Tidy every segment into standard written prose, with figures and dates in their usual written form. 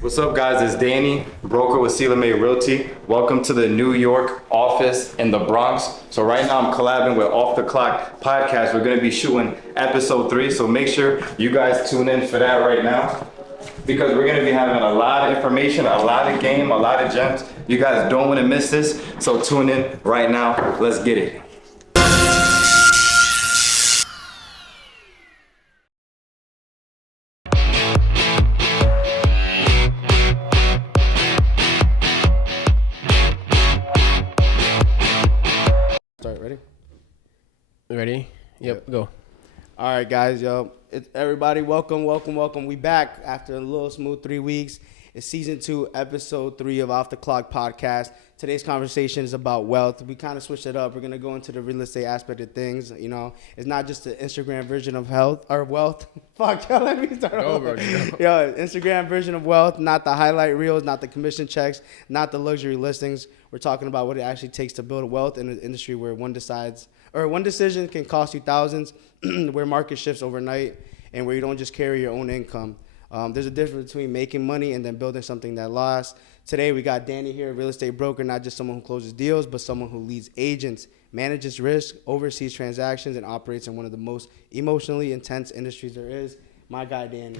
What's up, guys? It's Danny, broker with Sela May Realty. Welcome to the New York office in the Bronx. So right now I'm collabing with Off the Clock podcast. We're going to be shooting episode 3. So make sure you guys tune in for that right now, because we're going to be having a lot of information, a lot of game, a lot of gems. You guys don't want to miss this. So tune in right now. Let's get it. Start, ready? Ready? Yep, go. All right, guys, it's everybody. Welcome. We back after a little smooth 3 weeks. It's season 2, episode 3 of Off the Clock podcast. Today's conversation is about wealth. We kind of switched it up. We're gonna go into the real estate aspect of things. You know, it's not just the Instagram version of health or wealth. Fuck, y'all, let me start over. Instagram version of wealth, not the highlight reels, not the commission checks, not the luxury listings. We're talking about what it actually takes to build wealth in an industry where one decision can cost you thousands, where market shifts overnight, and where you don't just carry your own income. There's a difference between making money and then building something that lasts. Today, we got Danny here, a real estate broker, not just someone who closes deals, but someone who leads agents, manages risk, oversees transactions, and operates in one of the most emotionally intense industries there is. My guy, Danny.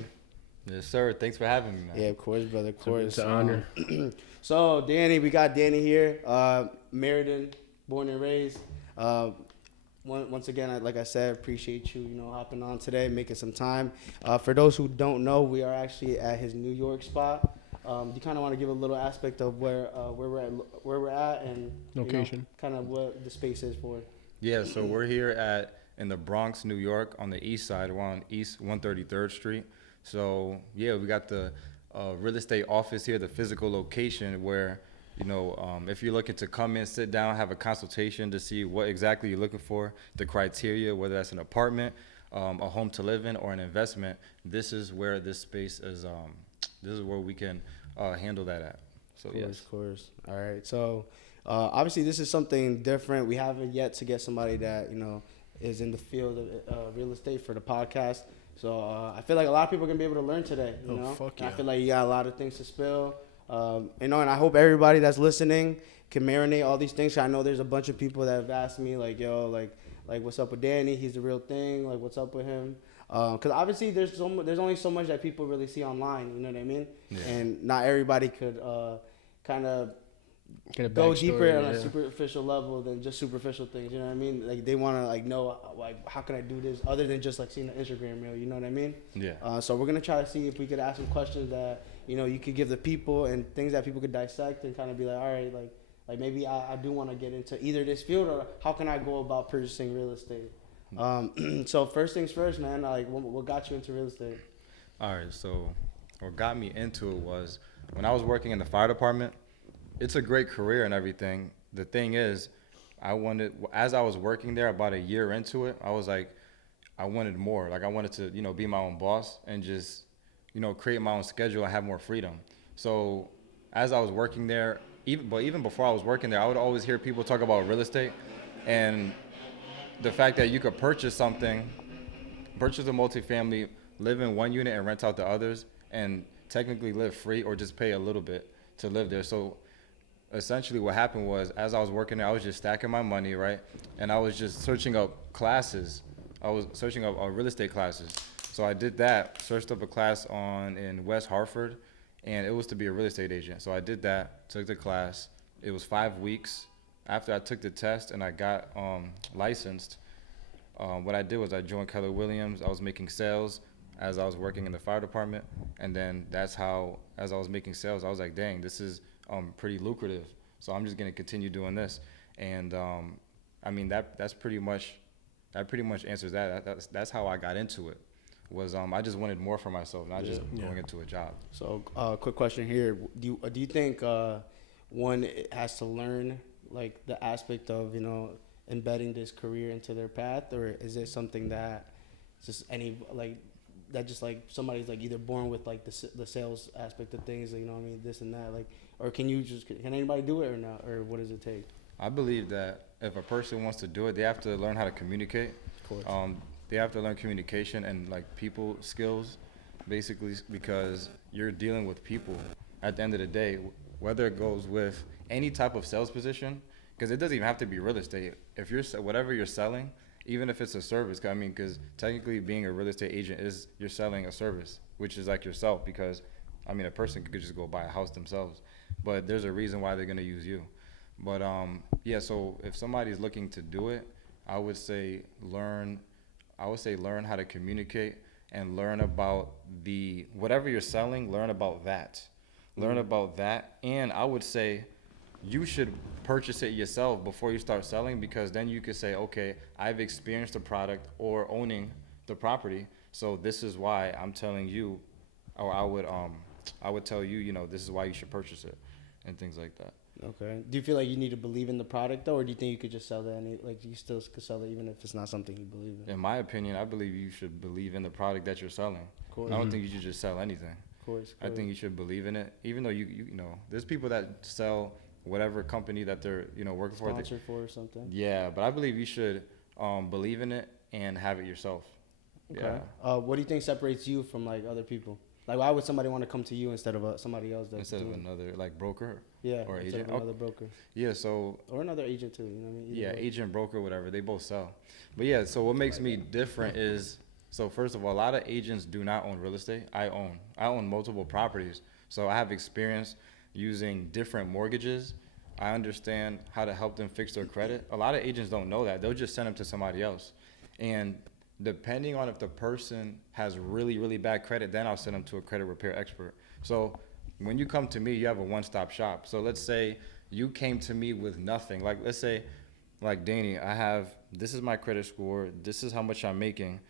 Yes, sir. Thanks for having me, man. Yeah, of course, brother, of course. It's an honor. So, Danny, we got Danny here, Meriden, born and raised. Once again, like I said, appreciate you, hopping on today, making some time. For those who don't know, we are actually at his New York spot. Do you kind of want to give a little aspect of where we're at, and location, kind of what the space is for? Yeah, so we're here in the Bronx, New York, on the east side. We're on East 133rd Street. So yeah, we got the real estate office here, the physical location where, if you're looking to come in, sit down, have a consultation to see what exactly you're looking for, the criteria, whether that's an apartment, a home to live in, or an investment, this is where this space is. This is where we can handle that at. So Of course. All right. So obviously, this is something different. We haven't yet to get somebody that is in the field of real estate for the podcast. So I feel like a lot of people are gonna be able to learn today. Fuck yeah. I feel like you got a lot of things to spill. And I hope everybody that's listening can marinate all these things. I know there's a bunch of people that have asked me like what's up with Danny? He's the real thing. Like, what's up with him? Because obviously there's only so much that people really see online. You know what I mean? Yeah. And not everybody could kind of go deeper on a superficial level than just superficial things. You know what I mean? Like, they want to know how can I do this other than just seeing the Instagram reel. You know what I mean? Yeah. So we're gonna try to see if we could ask some questions that you could give the people, and things that people could dissect and kind of be like, all right, like maybe I do want to get into either this field, or how can I go about purchasing real estate. So first things first, man. What got you into real estate? All right. So what got me into it was when I was working in the fire department. It's a great career and everything. The thing is, as I was working there, about a year into it, I was like, I wanted more. Like, I wanted to, be my own boss and just, create my own schedule and have more freedom. So as I was working there, even before I was working there, I would always hear people talk about real estate and the fact that you could purchase a multifamily, live in one unit and rent out to others, and technically live free or just pay a little bit to live there. So essentially what happened was, as I was working there, I was just stacking my money, right? And I was just searching up classes. I was searching up real estate classes. So I did that, searched up a class in West Hartford, and it was to be a real estate agent. So I did that, took the class. It was 5 weeks. After I took the test and I got licensed, what I did was I joined Keller Williams. I was making sales as I was working in the fire department. And then that's how, as I was making sales, I was like, dang, this is pretty lucrative. So I'm just gonna continue doing this. And I mean, that pretty much answers that. That's how I got into it. Was I just wanted more for myself, not just going into a job. So quick question here: Do you think one has to learn the aspect of embedding this career into their path, or is it something that just somebody's either born with the sales aspect of things, this and that, or can anybody do it or not, or what does it take? I believe that if a person wants to do it, they have to learn how to communicate. Of course. they have to learn communication and like people skills, basically, because you're dealing with people at the end of the day, whether it goes with any type of sales position, because it doesn't even have to be real estate. If you're whatever you're selling, even if it's a service, I mean, because technically being a real estate agent is you're selling a service, which is like yourself, because I mean, a person could just go buy a house themselves, but there's a reason why they're gonna use you. But yeah, so if somebody's looking to do it, I would say learn how to communicate and learn about the whatever you're selling, learn about that. Learn about that, and I would say you should purchase it yourself before you start selling, because then you could say, okay, I've experienced the product or owning the property, so this is why I'm telling you, or I would tell you, you know, this is why you should purchase it, and things like that. Okay. Do you feel like you need to believe in the product though, or do you think you could just sell that? Like you still could sell it even if it's not something you believe in? In my opinion, I believe you should believe in the product that you're selling. I don't think you should just sell anything. Of course. I think you should believe in it, even though you know, there's people that sell whatever company that they're, you know, working for. Sponsored for or something. Yeah, but I believe you should believe in it and have it yourself. Okay. Yeah. What do you think separates you from like other people? Like, why would somebody want to come to you instead of somebody else? Instead of another like broker. Yeah. Or instead agent. of another broker. Yeah. So. Or another agent too. You know what I mean? Yeah, agent, broker, whatever. They both sell. But yeah, so what makes me different is, so first of all, a lot of agents do not own real estate. I own multiple properties. So I have experience using different mortgages. I understand how to help them fix their credit. A lot of agents don't know that. They'll just send them to somebody else. And depending on if the person has really, really bad credit, then I'll send them to a credit repair expert. So when you come to me, you have a one-stop shop. So let's say you came to me with nothing. Like, let's say, like, Danny, this is my credit score. This is how much I'm making.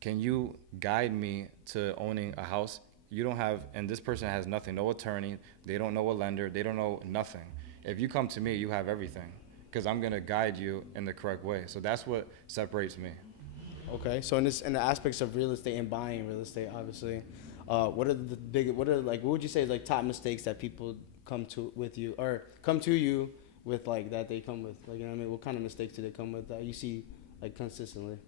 Can you guide me to owning a house? You don't have, and this person has nothing, no attorney. They don't know a lender. They don't know nothing. If you come to me, you have everything, because I'm going to guide you in the correct way. So that's what separates me. Okay, so in the aspects of real estate and buying real estate, obviously, what would you say is like top mistakes that people come to you with, like, that they come with, like, you know what I mean? What kind of mistakes do they come with that you see like consistently?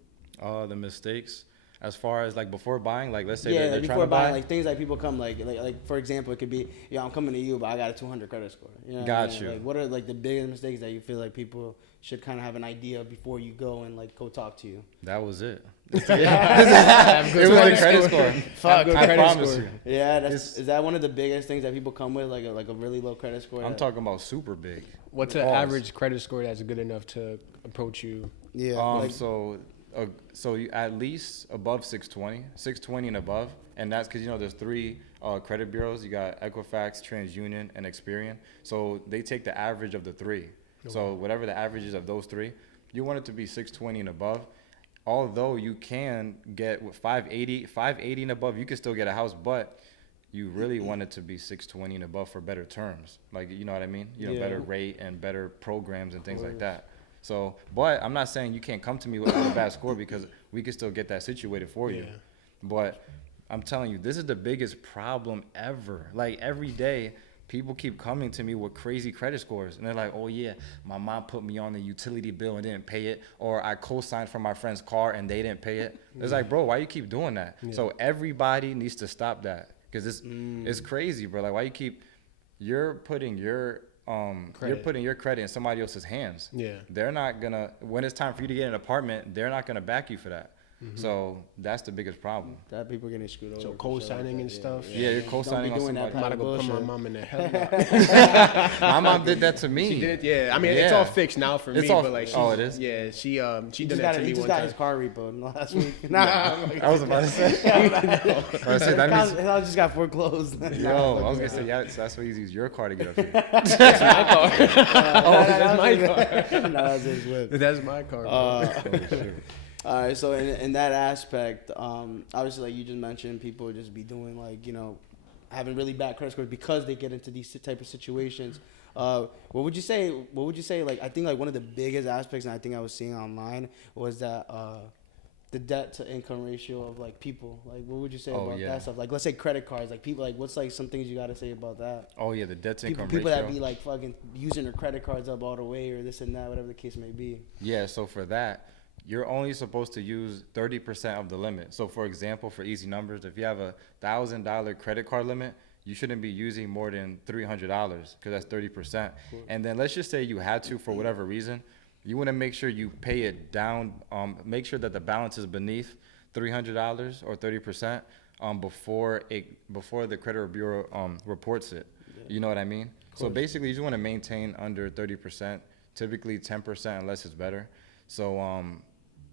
The mistakes as far as like before buying, like let's say yeah, they're like trying before to buy. buying, like things like people come like for example, it could be, yeah, I'm coming to you, but I got a 200 credit score. You know what I mean? You. Like, what are like the biggest mistakes that you feel like people should kind of have an idea before you go and like go talk to you? That was it. It was the credit score. Fuck, I promise you. Yeah, is that one of the biggest things that people come with, like a really low credit score? I'm talking about super big. What's an average credit score that's good enough to approach you? Yeah. So you at least above 620 and above, and that's because, you know, there's three credit bureaus. You got Equifax, TransUnion, and Experian. So they take the average of the three. Okay. So whatever the average is of those three, you want it to be 620 and above. Although you can get with 580 and above, you can still get a house, but you really want it to be 620 and above for better terms. Like, you know what I mean? You know, better rate and better programs and things like that. So, but I'm not saying you can't come to me with a bad score, because we can still get that situated for you. But I'm telling you, this is the biggest problem ever. Like, every day, people keep coming to me with crazy credit scores. And they're like, oh, yeah, my mom put me on the utility bill and didn't pay it. Or I co-signed for my friend's car and they didn't pay it. It's like, bro, why you keep doing that? Yeah. So everybody needs to stop that, because it's crazy, bro. Like, why you're putting your credit in somebody else's hands. Yeah. They're not gonna, when it's time for you to get an apartment, they're not gonna back you for that. Mm-hmm. So that's the biggest problem. That people are getting screwed over. So co-signing and stuff. Yeah, you're co-signing on somebody. I'm about to go put my mom in the hell. My mom did that to me. She did, yeah. I mean, it's all fixed now for me. But like, it is. Yeah, she did that to me one time. He just got his car repoed last week. I was about to say. That house just got foreclosed. Yo, I was gonna say, yeah, so that's why you use your car to get up here. That's my car. That's my car. No, that's his whip. That's my car. All right, so in that aspect, obviously, like you just mentioned, people just be doing, like, you know, having really bad credit scores because they get into these type of situations. What would you say? Like, I think like one of the biggest aspects, and I think I was seeing online, was that the debt to income ratio of like people. Like, what would you say about that stuff? Like, let's say credit cards. Like, people, like, what's like some things you got to say about that? Oh yeah, the debt to income ratio. People that be like fucking using their credit cards up all the way, or this and that, whatever the case may be. Yeah. So for that, you're only supposed to use 30% of the limit. So for example, for easy numbers, if you have $1,000 credit card limit, you shouldn't be using more than $300 because that's 30%. And then let's just say you had to for whatever reason, you want to make sure you pay it down. Make sure that the balance is beneath $300 or 30% before the credit bureau reports it. You know what I mean? So basically, you just want to maintain under 30%, typically 10% unless it's better. So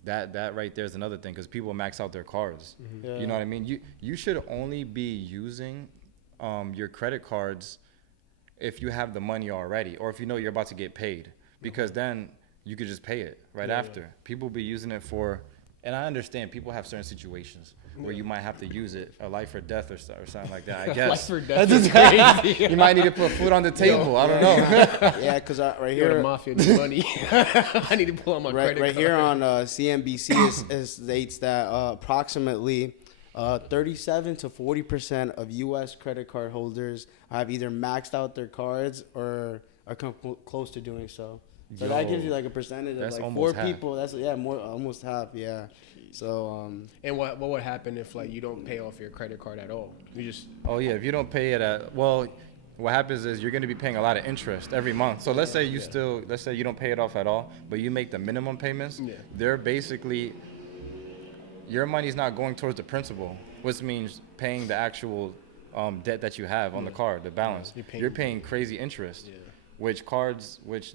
that right there is another thing because people max out their cards. Yeah. You know what I mean? You should only be using your credit cards if you have the money already or if you know you're about to get paid, because then you could just pay it right after. People be using it for, and I understand people have certain situations where you might have to use it, a life or death or something like that, I guess. Life or death is crazy. You might need to put food on the table. I don't know. Yeah, because right Yo, the here, mafia need money. I need to pull out my credit right card. here on CNBC it states that approximately 37 to 40% of U.S. credit card holders have either maxed out their cards or are close to doing so. So that gives you like a percentage of That's like almost 4 half. people. That's more, almost half. Yeah. So And what would happen if like you don't pay off your credit card at all? You just Oh yeah, if you don't pay it what happens is you're going to be paying a lot of interest every month. So let's say let's say you don't pay it off at all, but you make the minimum payments. Yeah. They're basically, your money's not going towards the principal, which means paying the actual debt that you have on the card, the balance. You're paying crazy interest, which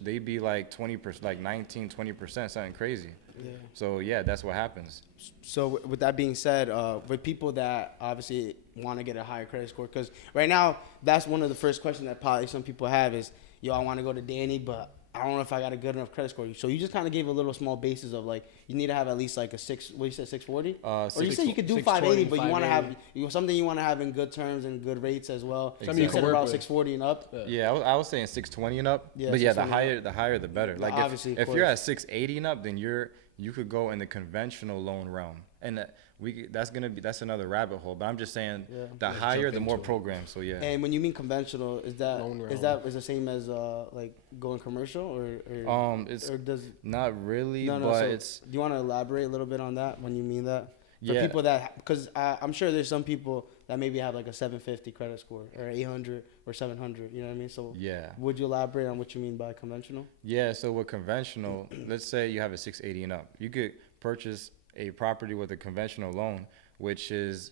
they be like 20%, like 19, 20%, something crazy. yeah. So yeah, that's what happens. So with that being said, with people that obviously want to get a higher credit score, because right now that's one of the first questions that probably some people have is, yo, I want to go to Danny, but I don't know if I got a good enough credit score. So you just kind of gave a little small basis of like you need to have at least like a 640, or you said you could do 580, but you want to have something you want to have in good terms and good rates as well. Exactly. Something you said about 640 and up. Yeah, I was saying 620 and up. Yeah, but yeah, the 620 higher the better. Like Obviously, if you're at 680 and up, then you could go in the conventional loan realm, and that's another rabbit hole. But I'm just saying the higher, the more programs. So yeah. And when you mean conventional, is that Loan is realm. that is the same as like going commercial or It's or does not really, no, but so it's do you want to elaborate a little bit on that when you mean that? For Yeah. people that, because I'm sure there's some people that maybe have like a 750 credit score or 800 or 700, you know what I mean? So yeah. would you elaborate on what you mean by conventional? Yeah, so with conventional, let's say you have a 680 and up. You could purchase a property with a conventional loan, which is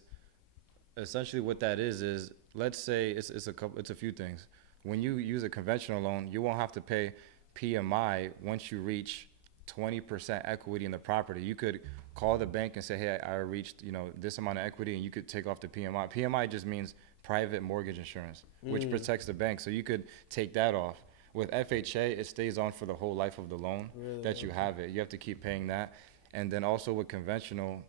essentially what that is let's say it's a few things. When you use a conventional loan, you won't have to pay PMI once you reach 20% equity in the property. You could call the bank and say, hey, I reached, this amount of equity, and you could take off the PMI. PMI just means private mortgage insurance, which protects the bank. So you could take that off. With FHA, it stays on for the whole life of the loan that you have it. You have to keep paying that. And then also with conventional,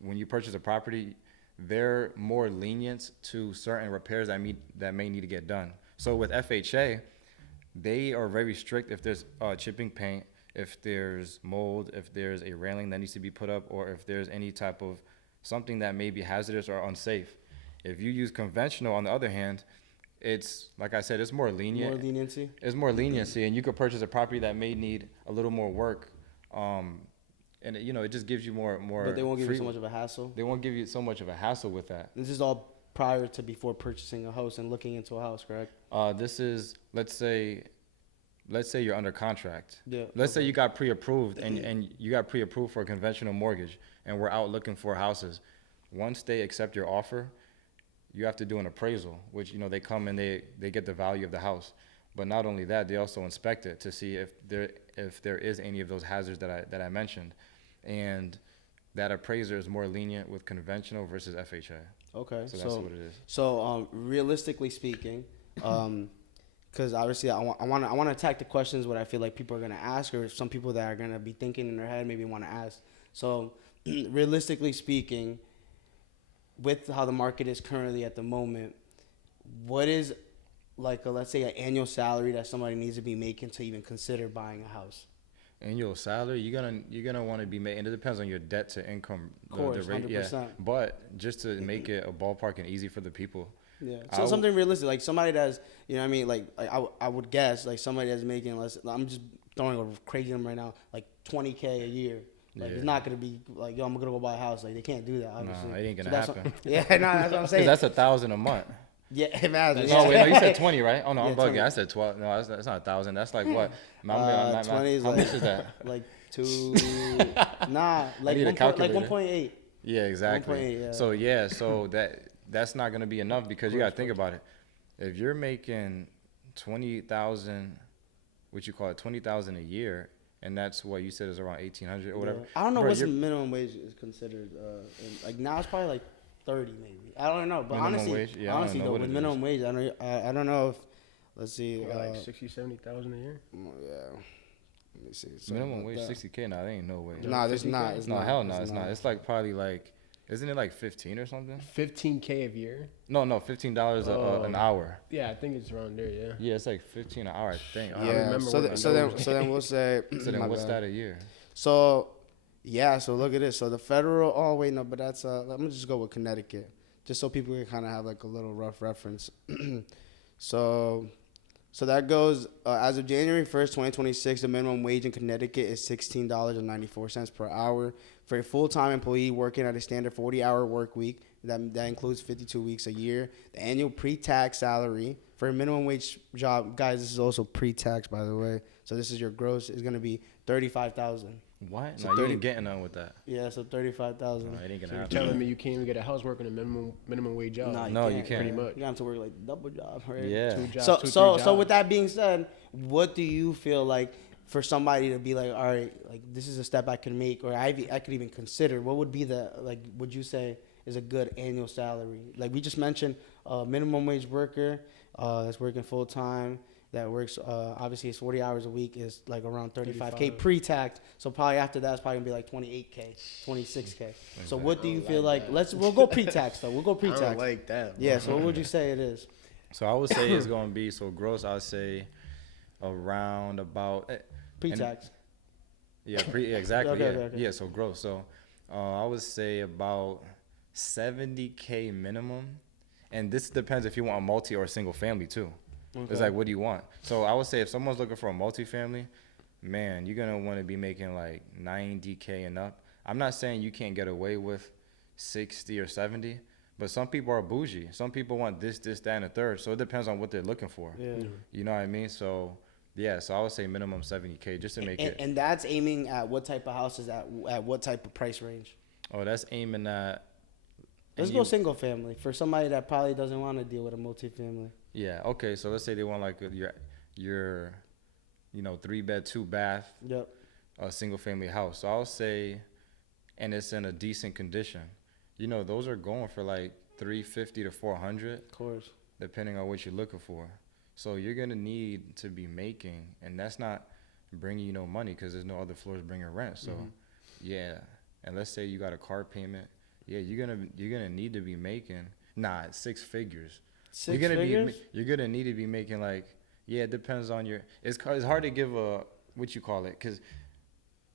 when you purchase a property, they're more lenient to certain repairs that may need to get done. So with FHA, they are very strict if there's chipping paint, if there's mold, if there's a railing that needs to be put up, or if there's any type of something that may be hazardous or unsafe. If you use conventional, on the other hand, it's, like I said, it's more lenient. More leniency? It's more leniency, and you could purchase a property that may need a little more work. And it just gives you more. But they won't give you so much of a hassle? They won't give you so much of a hassle with that. This is all prior to before purchasing a house and looking into a house, correct? This is, let's say you're under contract. Yeah. Let's say you got pre-approved and you got pre-approved for a conventional mortgage, and we're out looking for houses. Once they accept your offer, you have to do an appraisal, which they come and they get the value of the house. But not only that, they also inspect it to see if there is any of those hazards that I mentioned, and that appraiser is more lenient with conventional versus FHA. Okay. So that's what it is. So realistically speaking, because obviously I want to attack the questions what I feel like people are gonna ask, or some people that are gonna be thinking in their head maybe want to ask. So realistically speaking, with how the market is currently at the moment, what is like let's say an annual salary that somebody needs to be making to even consider buying a house? Annual salary, you're gonna want to be made, and it depends on your debt to income. Of course, the rate, 100%. yeah. But just to make it a ballpark and easy for the people. Yeah. So something realistic, like somebody that's, what I mean, like I would guess like somebody that's making less. I'm just throwing a crazy number right now, like $20K a year. Like Yeah. it's not gonna be like, yo, I'm gonna go buy a house. Like they can't do that, obviously. Nah, it ain't gonna that's happen. Yeah, no, that's what I'm saying. Cause that's $1,000 a month. Yeah, imagine. No, yeah. wait, no, you said 20, right? Oh no, Yeah, I'm bugging. 20. I said 12. No, that's not 1,000. That's like what? 20 is How like much is that? like two. Nah, like need a 1. calculator. Like 1.8. Yeah, exactly. 1.8, yeah. So that's not gonna be enough because you gotta think about it. If you're making 20,000, what you call it, 20,000 a year, and that's what you said is around 1,800 or whatever. Yeah. I don't know Bro, what's you're- minimum wage is considered. Like now it's probably like 30 maybe. I don't know, but Minimum honestly, wage? Yeah, I don't know though, what with it minimum wage, I don't know if. Let's see. You got like 60, 70,000 a year. Yeah. Let me see. Sorry minimum about wage that. 60K. Nah, they ain't no way. Nah, it's 50K? not. It's No, not. hell no, it's not. It's like probably like, isn't it like 15 or something? 15K a year. No, $15 an hour. Yeah, I think it's around there. Yeah. Yeah, it's like 15 an hour, I think. I Yeah. remember So, working so then, those. so then we'll say. So then my what's bad. that a year? So, yeah. So look at this. So the federal. Oh wait, no. But that's. Let me just go with Connecticut, just so people can kind of have like a little rough reference. So that goes as of January 1st, 2026. The minimum wage in Connecticut is $16.94 per hour for a full-time employee working at a standard 40-hour work week. That includes 52 weeks a year. The annual pre-tax salary for a minimum wage job, guys. This is also pre-tax, by the way. So this is your gross is going to be $35,000. What? So No, you 30 ain't getting none with that. Yeah, so $35,000. No, it ain't So gonna you're happen. telling me you can't even get a house working a minimum wage job? Nah, No, you can't. Pretty much. You have to work like double job, right? Yeah. 2 jobs, So 2, 3 so jobs. with that being said, what do you feel like for somebody to be like, all right, like this is a step I can make, or I could even consider? What would be the like? Would you say is a good annual salary? Like we just mentioned, minimum wage worker that's working full time. That works obviously it's 40 hours a week is like around 35K 35. pre-tax. So probably after that it's probably gonna be like 28K, 26K. So what do you I don't feel like like? We'll go pre-tax though. We'll go I pre-tax. don't like that. Yeah. So what would you say it is? So I would say it's gonna be gross. I'd say around about Pre-tax. yeah, exactly. Okay, yeah, okay, okay. yeah. So gross. So I would say about 70K minimum, and this depends if you want a multi or a single family too. It's Okay. like, what do you want? So I would say if someone's looking for a multifamily, man, you're gonna want to be making like 90K and up. I'm not saying you can't get away with 60 or 70, but some people are bougie. Some people want this, that, and a third. So it depends on what they're looking for. Yeah. You know what I mean? So yeah, so I would say minimum 70K just to make it. And that's aiming at what type of houses at what type of price range? Oh, that's aiming at. Let's and go you- single family for somebody that probably doesn't want to deal with a multifamily. Yeah. Okay. So let's say they want like your 3-bed, 2-bath, Yep. a single family house. So I'll say, and it's in a decent condition. Those are going for like 350 to 400, Of course. depending on what you're looking for. So you're gonna need to be making, and that's not bringing you no money because there's no other floors bringing rent. So yeah, and let's say you got a car payment. Yeah, you're gonna need to be making 6 figures. Six you're gonna figures? you're gonna need to be making like, yeah, it depends on your. It's hard to give a what you call it because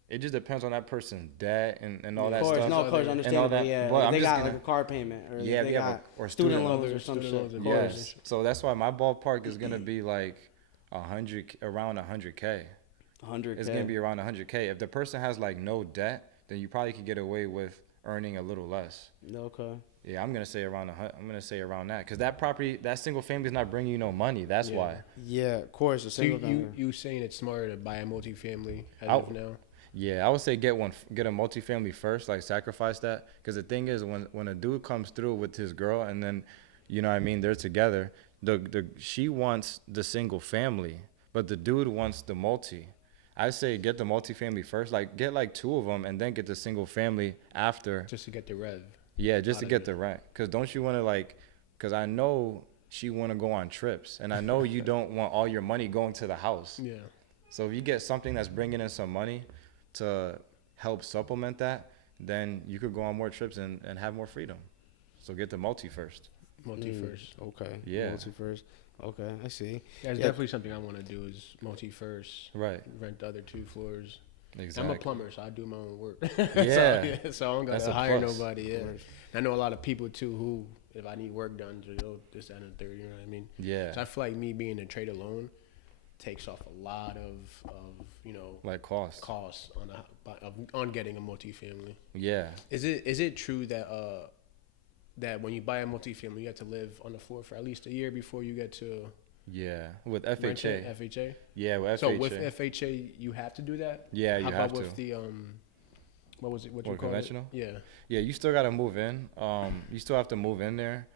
it just depends on that person's debt and all Of that course, stuff. no, of course, and all understandable. that. Yeah, But if I'm they just got gonna, like a car payment, or yeah, they yeah, got or student student loans or some student shit. loans, Of of course. yes. So that's why my ballpark is gonna be like 100, around 100K. 100K. It's gonna be around 100K. If the person has like no debt, then you probably could get away with earning a little less. Okay. Yeah, I'm gonna say around that because that property, that single family is not bringing you no money. That's Yeah. why. Yeah, of course. A So single family. you saying it's smarter to buy a multifamily as I'll- of now? Yeah, I would say get a multifamily first, like sacrifice that. Because the thing is, when a dude comes through with his girl and then, you know what I mean, they're together, she wants the single family, but the dude wants the multi. I say get the multifamily first, like get like 2 of them and then get the single family after. Just to get the rev. Yeah, just to out of get it. the rent. Because don't you want to because I know she want to go on trips and I know you don't want all your money going to the house. Yeah. So if you get something that's bringing in some money to help supplement that, then you could go on more trips and have more freedom. So get the multi first. Multi first. Okay. Yeah. Multi first. Okay, I see. That's Yeah. definitely something I want to do is multi first. Right. Rent the other 2 floors. Exactly. I'm a plumber, so I do my own work. Yeah. so I don't That's gotta a hire plus. nobody. Yeah. I know a lot of people too who, if I need work done, this, that, and the third. You know what I mean? Yeah. So I feel like me being in a trade alone, takes off a lot of Like cost. costs on getting a multifamily. Yeah. Is it true that that when you buy a multifamily, you have to live on the floor for at least a year before you get to Yeah. With rent FHA. it? FHA. Yeah, with FHA. So with FHA, you have to do that. Yeah, you How have about with to. the what was it? What you Or call conventional? it? Yeah. Yeah, you still gotta move in. You still have to move in there.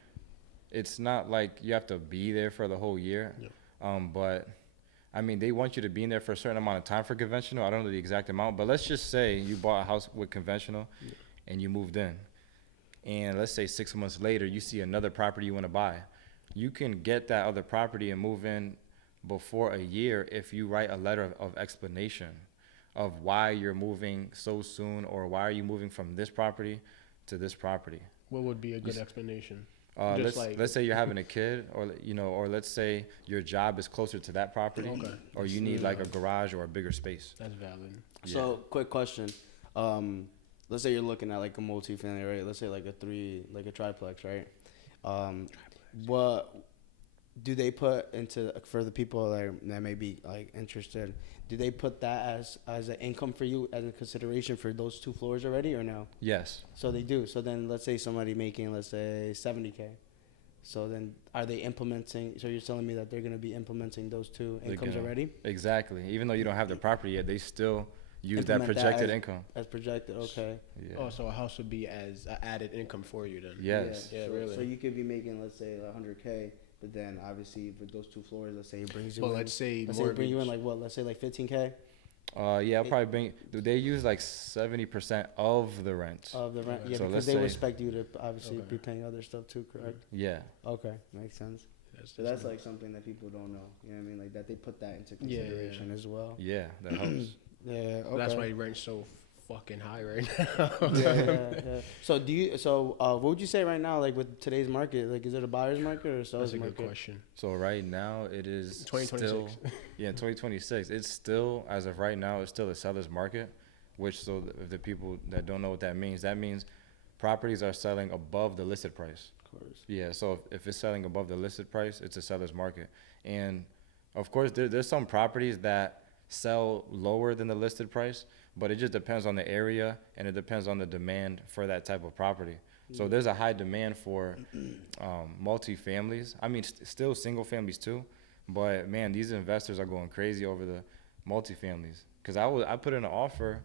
It's not like you have to be there for the whole year. Yeah. But I mean, they want you to be in there for a certain amount of time for conventional. I don't know the exact amount, but let's just say you bought a house with conventional, and you moved in, and let's say 6 months later you see another property you want to buy. You can get that other property and move in before a year if you write a letter of explanation of why you're moving so soon, or why are you moving from this property to this property. What would be a good explanation? Let's say you're having a kid, or let's say your job is closer to that property, Okay. or you need like a garage or a bigger space. That's valid. So, quick question. Let's say you're looking at like a multifamily, right? Let's say like a triplex, right? What do they put into, for the people that may be like interested? Do they put that as an income for you, as a consideration for those 2 floors already, or no? Yes. So they do. So then let's say somebody making, let's say 70K. So then are they implementing? So you're telling me that they're going to be implementing those 2 incomes already? Exactly. Even though you don't have the property yet, they still use that Implement projected as- income. As projected, okay. Yeah. Oh, so a house would be as an added income for you then. Yes. Yeah, so, really. So you could be making, let's say, 100K, but then obviously with those 2 floors, let's say it brings you Well, in. let's say it bring you in like what? Let's say like 15K Yeah, I'll probably bring. They use like 70% of the rent. of the rent. Yeah, So because let's they say- expect you to obviously Okay. be paying other stuff too, correct? Yeah. Okay, makes sense. So that's like something that people don't know. You know what I mean? Like that they put that into Yeah, consideration as well. Yeah, that helps. Yeah, okay. That's why rent's so fucking high right now. yeah. So what would you say right now, like with today's market? Like, is it a buyer's market or a seller's That's a market? good question. So right now it is 2026. still, in 2026, it's still, as of right now, it's still a seller's market, which, so if the people that don't know what that means properties are selling above the listed price. Of course. Yeah, so if it's selling above the listed price, it's a seller's market. And of course, there's some properties that sell lower than the listed price, but it just depends on the area, and it depends on the demand for that type of property. So there's a high demand for multi-families. I mean, still single families too, but man, these investors are going crazy over the multi-families. Cause I put in an offer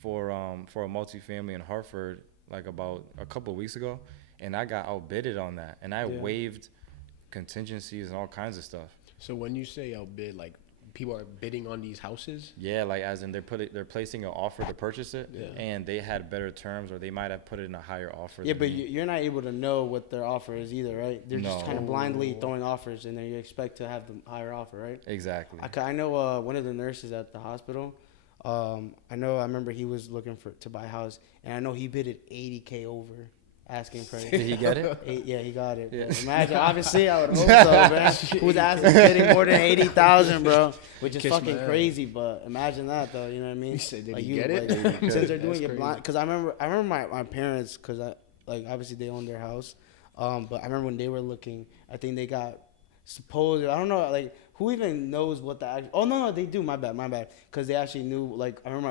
for a multi-family in Hartford like about a couple of weeks ago, and I got outbidded on that, and I waived contingencies and all kinds of stuff. So when you say outbid, like people are bidding on these houses? Yeah, like as in they're placing an offer to purchase it, Yeah. and they had better terms, or they might have put in a higher offer. Yeah, than but me. you're not able to know what their offer is either, right? They're just No. kind of blindly throwing offers, and then you expect to have the higher offer, right? Exactly. I know one of the nurses at the hospital. I remember he was looking to buy a house, and I know he bid it 80K over asking price. Did he get it? Yeah, he got it. Yeah. Bro. Imagine, obviously, I would hope so, man. Who's asking bidding more than 80,000, bro? Which is Kiss fucking my crazy. But imagine that, though. You know what I mean? He said, did like he get it? Like, since they're doing That's it crazy. blind, because I remember my parents, because obviously they own their house, but I remember when they were looking, I think they got supposed. I don't know, like who even knows what the oh no they do. My bad, because they actually knew. Like I remember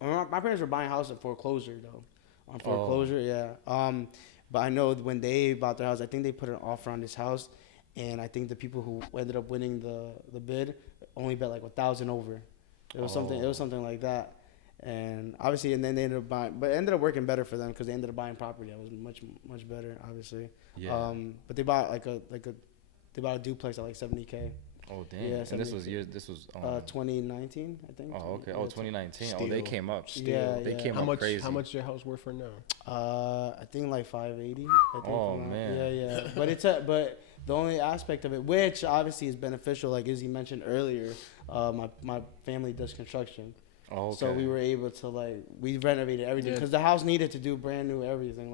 my parents were buying a house at foreclosure though, on foreclosure. Yeah. But I know when they bought their house, I think they put an offer on this house, and I think the people who ended up winning the bid only bet like 1,000 over. It was something. It was something like that. And obviously, and then they ended up buying, but it ended up working better for them because they ended up buying property that was much better, obviously. Yeah. But they bought they bought a duplex at like 70K. Oh damn! Yeah, and this 70K. was years. This was 2019, I think. Oh okay. Yeah, Oh 2019. Oh, they Still. came up. Yeah, They yeah. came How up much? crazy. How much is your house worth for now? I think like 580. I think Oh, for now. man. Yeah. But the only aspect of it, which obviously is beneficial, like as you mentioned earlier, my family does construction. Oh, okay. So we were able to we renovated everything Yeah. because the house needed to do brand new everything.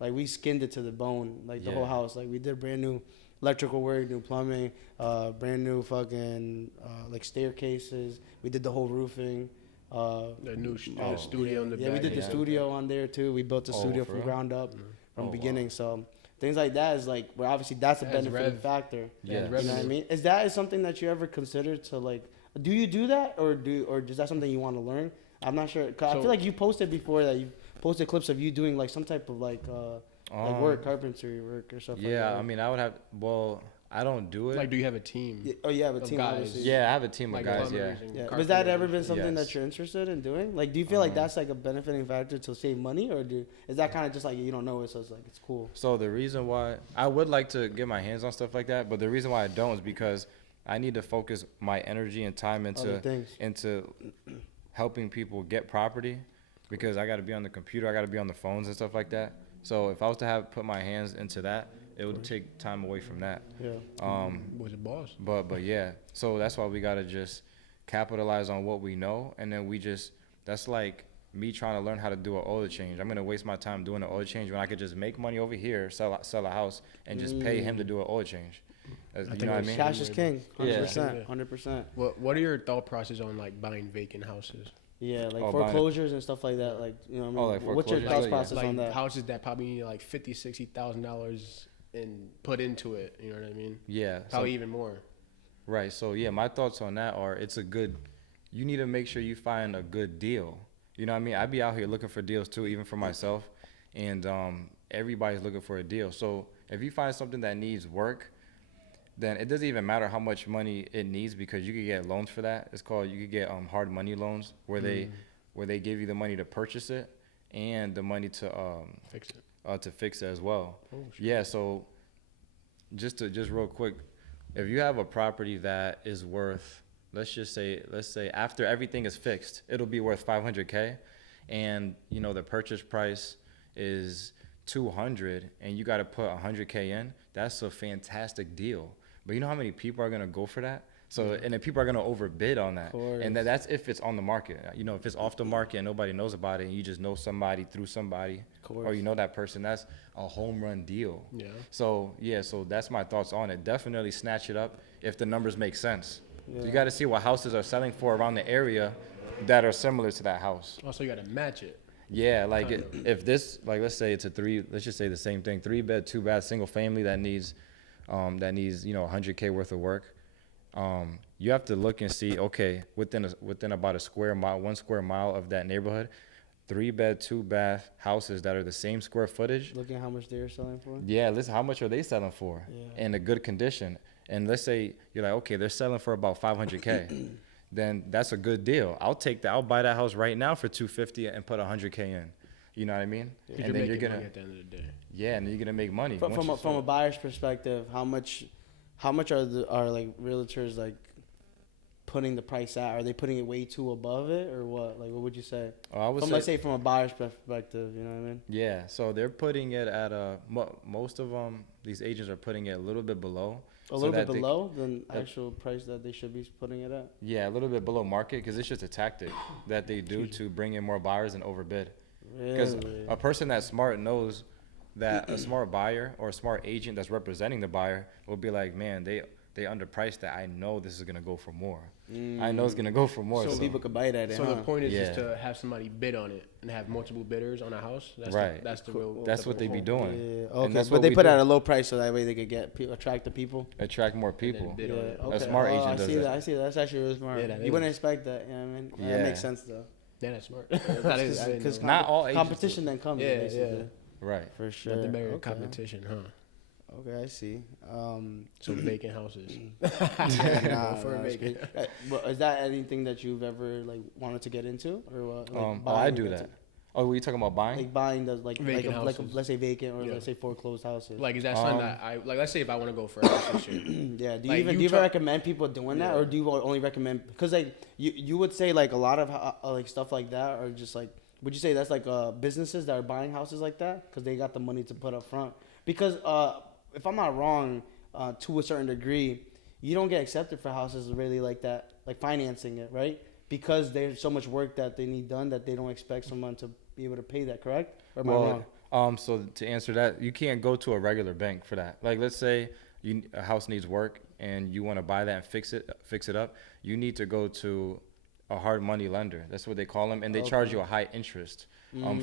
Like we skinned it to the bone, like the whole Yeah. house. Like we did brand new electrical work, new plumbing, brand new fucking like staircases. We did the whole roofing. The new studio in the yeah, back. we did the yeah. studio on there too. We built the Oh, studio for from real? ground up from Oh, beginning. So things like that is like where obviously that's a That's benefiting factor. Yeah. You know what I mean? Is that something that you ever consider to like? Do you do that or is that something you want to learn? I'm not sure. 'Cause I So- feel like you posted before that you posted clips of you doing like some type of like work, carpentry work or stuff. Yeah, like that. I mean, I would have. Well, I don't do it. Like, do you have a team? Yeah, oh, you have a Of team, guys. obviously. Yeah, I have a team of Like guys. Yeah. plumbers and Yeah. Has carpenters that ever and been shit? something Yes. that you're interested in doing? Like, do you feel like that's like a benefiting factor to save money, or is that kind of just like you don't know it, so it's like it's cool? So the reason why I would like to get my hands on stuff like that, but the reason why I don't is because I need to focus my energy and time Other things. into helping people get property, because I got to be on the computer, I got to be on the phones and stuff like that. So if I was to have put my hands into that, it would take time away from that. Yeah. Was a boss. But yeah, so that's why we gotta just capitalize on what we know, and then that's like me trying to learn how to do an oil change. I'm gonna waste my time doing an oil change when I could just make money over here, sell a house, and just pay him to do an oil change. You think know what I it's mean? Cash is king. 100%. Yeah. 100%. What are your thought process on like buying vacant houses? Yeah, like Oh, foreclosures and stuff like that. Like, you know what I mean? Oh, like What's your foreclosures? thought Yeah. process Like on that? houses that probably need like $50,000-$60,000 and put into it. You know what I mean? Yeah. Probably even more. Right. So yeah, my thoughts on that are you need to make sure you find a good deal. You know what I mean? I be out here looking for deals too, even for myself, and everybody's looking for a deal. So if you find something that needs work, then it doesn't even matter how much money it needs, because you could get loans for that. You could get hard money loans where they give you the money to purchase it and the money to fix it as well. Oh, shit. Yeah. So just real quick, if you have a property that is worth, let's say after everything is fixed, it'll be worth $500K, and you know the purchase price is $200, and you got to put $100K in. That's a fantastic deal. But you know how many people are gonna go for that? So and then people are gonna overbid on that, and that's if it's on the market. You know, if it's off the market and nobody knows about it, and you just know somebody through somebody, or you know that person, that's a home run deal. Yeah. So that's my thoughts on it. Definitely snatch it up if the numbers make sense. Yeah. You got to see what houses are selling for around the area that are similar to that house. Also, you got to match it. Yeah, like if this, like let's say it's let's just say the same thing, 3-bed, 2-bath, single family that needs 100K worth of work. You have to look and see, okay, within about a square mile, 1 square mile of that neighborhood, 3-bed, 2-bath houses that are the same square footage. Look at how much they're selling for. Yeah, listen, how much are they selling for? Yeah. In a good condition. And let's say you're like, okay, they're selling for about 500K. Then that's a good deal. I'll take that. I'll buy that house right now for 250 and put 100K in. You know what I mean? Because And you're then making you're gonna, money at the end of the day. yeah, and then you're gonna make money. From a buyer's perspective, how much are like realtors like putting the price at? Are they putting it way too above it, or what? Like, what would you say? I would Let's say from a buyer's perspective, you know what I mean? Yeah, so they're putting it at most of these agents are putting it a little bit below. A little bit that they- below the actual price that they should be putting it at. Yeah, a little bit below market, because it's just a tactic that they do to bring in more buyers and overbid. Because Really? a person that's smart knows that a smart buyer or a smart agent that's representing the buyer will be like, man, they underpriced that. I know this is gonna go for more. I know it's gonna go for more. So people could bite at it. So the huh? point is just Yeah. to have somebody bid on it and have multiple bidders on a house. That's Right. that's the real. That's what they be doing. Yeah. Okay, that's but what they we put do. it at a low price so that way they could attract the people. Attract more And then people. bid on it. Okay. smart agent I does see that. that. I see that. That's actually really smart. Yeah, that You wouldn't is. expect that. You know what I mean? That Yeah. makes sense though. Yeah, that's smart. I didn't Because know. Not all agents competition then comes. Yeah, basically. yeah. Right. For sure. Nothing better than Okay. competition, huh? Okay, I see. So vacant houses. Nah, For a nah, it's vacant. great. But is that anything that you've ever like wanted to get into or what? Like I buying do that's- that. Oh, were you talking about buying? Like buying those Vacant houses. let's say vacant or Yeah. let's say foreclosed houses. Like, is that something that I like? Let's say if I want to go for a house this year. Yeah. Do you Like, even you do you ever talk- recommend people doing that, Yeah. or do you only recommend because like you would say like a lot of like stuff like that, or just like would you say that's like businesses that are buying houses like that because they got the money to put up front? Because if I'm not wrong, to a certain degree, you don't get accepted for houses really like that, like financing it, right? Because there's so much work that they need done that they don't expect someone to be able to pay that. Correct? Or am I wrong? So to answer that, you can't go to a regular bank for that. Like, let's say a house needs work and you want to buy that and fix it up. You need to go to a hard money lender. That's what they call them, and they charge you a high interest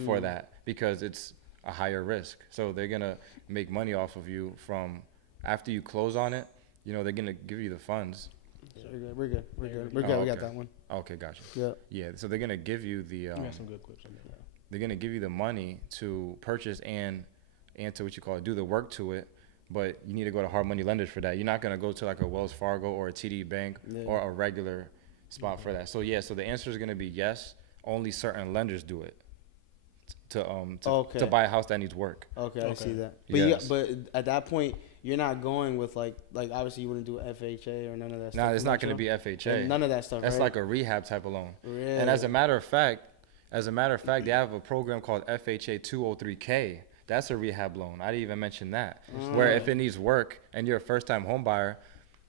for that because it's a higher risk. So they're gonna make money off of you from after you close on it. You know, they're gonna give you the funds. We're good. We okay. got that one. Okay, gotcha. Yeah. Yeah, so they're gonna give you the You got some good clips in there. they're gonna give you the money to purchase and to what you call it, do the work to it. But you need to go to hard money lenders for that. You're not gonna go to like a Wells Fargo or a TD Bank or a regular spot for that. So yeah, so the answer is gonna be yes. Only certain lenders do it to buy a house that needs work. Okay, I see that. But Yes. but at that point, you're not going with like obviously you wouldn't do FHA or none of that stuff. Nah, it's not gonna be FHA. And none of that stuff. That's right? like a rehab type of loan. Really? And as a matter of fact, they have a program called FHA 203K. That's a rehab loan. I didn't even mention that. Where if it needs work and you're a first-time home buyer,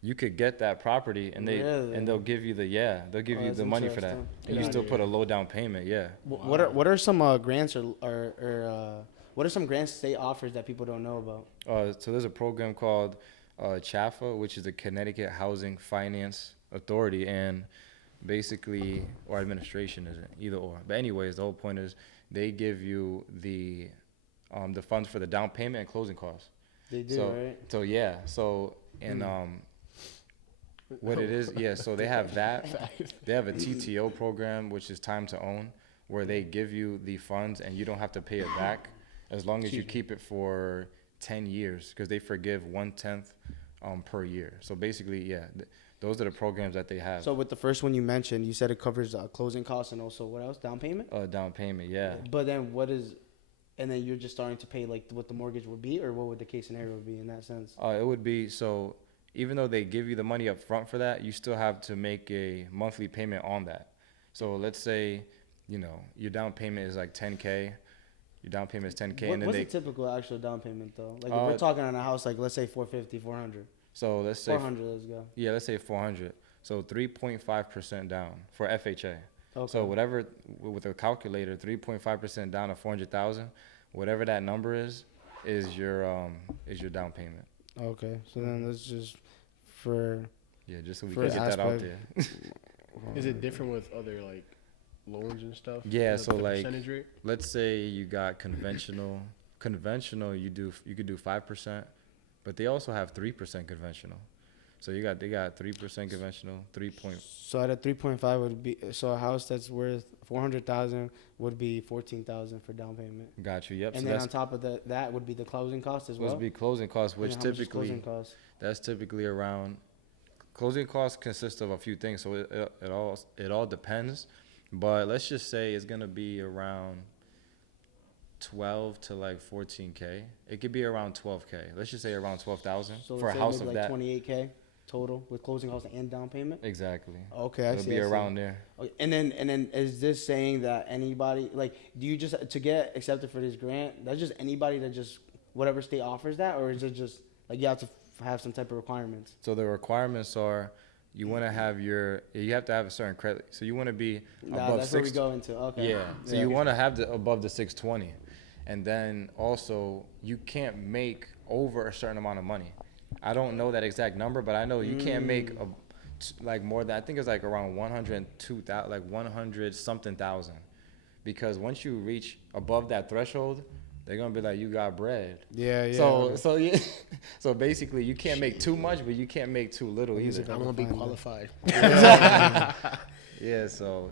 you could get that property and they'll give you the money for that. And you still put a low down payment. Yeah. What are some grants or what are some grants state offers that people don't know about? So there's a program called CHAFA, which is the Connecticut Housing Finance Authority, and basically, or administration isn't either or. But anyways, the whole point is they give you the funds for the down payment and closing costs. They do, right? So yeah, what it is, yeah. So they have that. They have a TTO program, which is time to own, where they give you the funds and you don't have to pay it back as long as you keep it for 10 years, because they forgive 1/10 per year. So basically, yeah, those are the programs that they have. So with the first one you mentioned, you said it covers closing costs and also what else? Down payment? Down payment, yeah. But then and then you're just starting to pay like what the mortgage would be, or what would the case scenario be in that sense? It would be, so even though they give you the money up front for that, you still have to make a monthly payment on that. So let's say, you know, your down payment is like 10K. Your down payment is 10K. And then what's the typical actual down payment though? Like if we're talking on a house, like let's say 450, 400. So let's say 400, let's go. Yeah, let's say 400. So 3.5% down for FHA. Okay. So whatever, with a calculator, 3.5% down to 400,000, whatever that number is your down payment. Okay, so then let's just for just so we can get that out there. Is it different with other like loans and stuff? Yeah, so like percentage rate? let's say you got conventional. Conventional, you could do 5%, but they also have 3% conventional. So they got 3% conventional, 3 point. So at a 3.5 would be, so a house that's worth 400,000 would be 14,000 for down payment. Got you. Yep. And so then on top of that would be the closing cost as well. Supposed to be closing costs, which typically closing costs? That's typically around. Closing costs consist of a few things, so it all depends. But let's just say it's gonna be around 12 to like 14K. It could be around 12K. Let's just say around 12,000 so for a house of like that. 28K total with closing costs and down payment. Exactly. Okay, It'll be around there. Okay, and then is this saying that anybody, like, do you just to get accepted for this grant? That's just anybody that just whatever state offers that, or is it just like you have to have some type of requirements? So the requirements are, you want to have you have to have a certain credit. So you want to be above that's where we go into. Okay. Yeah. So you want to have above the 620, and then also you can't make over a certain amount of money. I don't know that exact number, but I know you can't make like more than, I think it's like around 102,000, like 100 something thousand, because once you reach above that threshold, they're gonna be like, you got bread. Yeah. So yeah. So basically, you can't make too much, but you can't make too little either. I won't be qualified. Yeah. So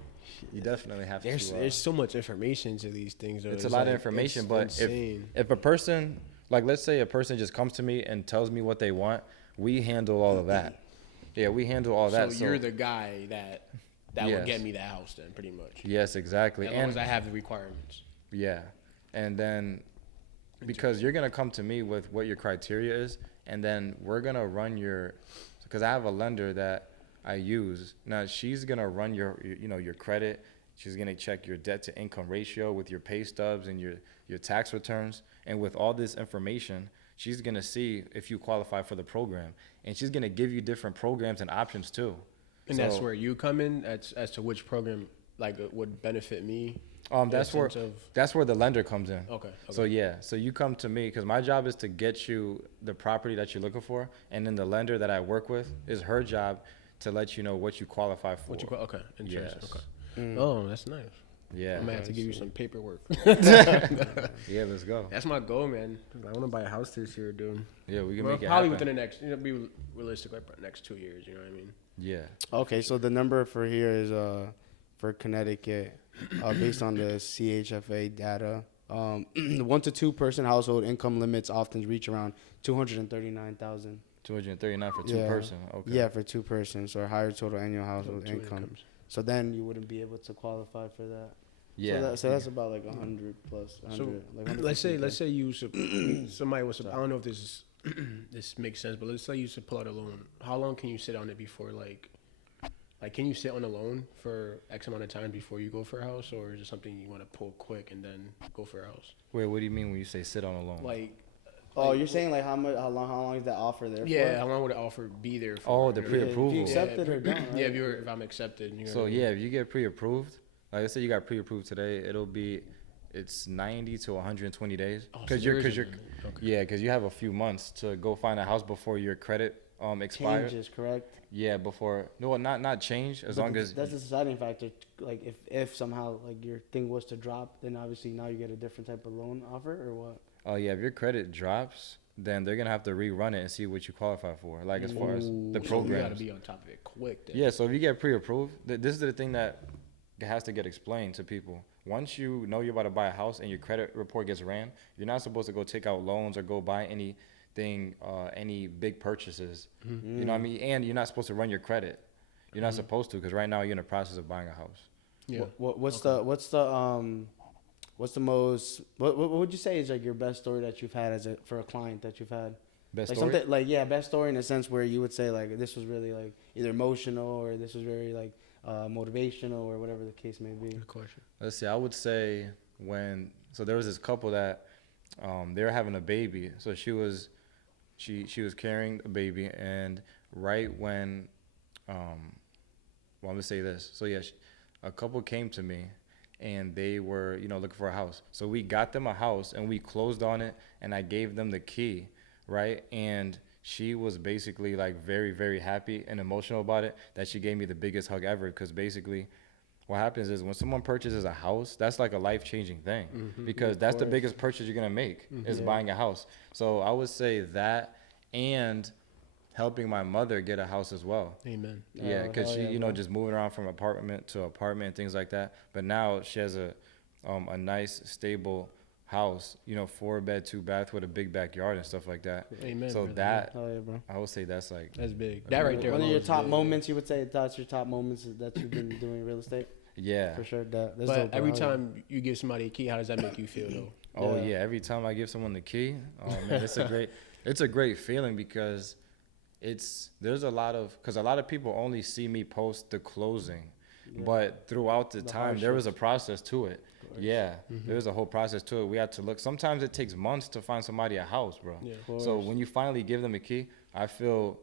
you definitely have to. There's so much information to these things. Though. It's a lot of information, but if a person, like, let's say a person just comes to me and tells me what they want, we handle all of that. Yeah, we handle all that. So you're the guy that would get me the house then, pretty much. Yes, exactly. As long as I have the requirements. Yeah. And then because you're going to come to me with what your criteria is, and then we're going to run because I have a lender that I use. Now, she's going to run your credit. She's going to check your debt to income ratio with your pay stubs and your tax returns. And with all this information, she's going to see if you qualify for the program. And she's going to give you different programs and options too. And that's where you come in as to which program like would benefit me. That's where the lender comes in. Okay. So yeah, so you come to me because my job is to get you the property that you're looking for, and then the lender that I work with is her job to let you know what you qualify for. Okay. Interesting. Yes. Okay. Oh, that's nice. Yeah. I'm gonna have to give you some paperwork. Yeah, let's go. That's my goal, man. I want to buy a house this year, dude. Yeah, we can Well, make it probably happen. within the next, be realistic, like next 2 years. You know what I mean? Yeah. Okay, so the number for here is for Connecticut, based on the CHFA data. 1 to 2 person household income limits often reach around 239,000. 239 for two Yeah. person. Okay. Yeah, for 2 persons or higher total annual household Two income. incomes. So then you wouldn't be able to qualify for that. Yeah. So that's about like 100 plus. 100, So like let's say 150K. you somebody was. I don't know if this is this makes sense, but let's say you should pull out a loan. How long can you sit on it before like can you sit on a loan for X amount of time before you go for a house, or is it something you want to pull quick and then go for a house? Wait, what do you mean when you say sit on a loan? Like, Oh, you're saying like how long is that offer there yeah, for? how long would the offer be there for? Oh, the You know? pre-approval. If you accept it or don't, right? Yeah, if I'm accepted. You know So what I mean? yeah, if you get pre-approved, like let's say you got pre-approved today, it's 90 to 120 days. Oh, so Because there you're, is because a you're, limit. Okay. yeah, because you have a few months to go find a house before your credit expires. Changes, correct? Yeah, before no, not change as But long as that's a deciding factor. Like if somehow like your thing was to drop, then obviously now you get a different type of loan offer or what? oh yeah, if your credit drops, then they're gonna have to rerun it and see what you qualify for. Like as far as the So you got to programs. be on top of it quick. Then. Yeah, so if you get pre-approved, this is the thing that has to get explained to people. Once you know you're about to buy a house and your credit report gets ran, you're not supposed to go take out loans or go buy anything, any big purchases. Mm-hmm. You know what I mean? And you're not supposed to run your credit. You're not supposed to, because right now you're in the process of buying a house. Yeah. What's the most what would you say is like your best story that you've had for a client that you've had? Best Like story? something like best story in a sense where you would say like this was really like either emotional or this was very like motivational or whatever the case may be. Good question. Let's see. I would say so there was this couple that they were having a baby. So she was carrying a baby, and right when well, I'm gonna say this. So yeah, a couple came to me, and they were looking for a house. So we got them a house, and we closed on it, and I gave them the key, right? And she was basically like very, very happy and emotional about it, that she gave me the biggest hug ever. Because basically what happens is when someone purchases a house, that's like a life-changing thing, because that's the biggest purchase you're gonna make is buying a house. So I would say that, and helping my mother get a house as well. Amen. Yeah, because hell she, yeah, bro. just moving around from apartment to apartment and things like that. But now she has a nice, stable house, 4-bed, 2-bath with a big backyard and stuff like that. Amen. So brother. that, Hell yeah, bro. I would say that's like, That's big. That right there. One of alone your is top big. moments, you would say that's your top moments that you've been doing real estate yeah. for sure. That's But dope, bro. every Hell yeah. time you give somebody a key, how does that make you feel though? Oh Yeah. yeah. Every time I give someone the key, oh man, it's a great feeling, because there's a lot of people only see me post the closing, but throughout the time there was a process to it. Yeah, there was a whole process to it. We had to look. Sometimes it takes months to find somebody a house, bro. Yeah. So when you finally give them a key, I feel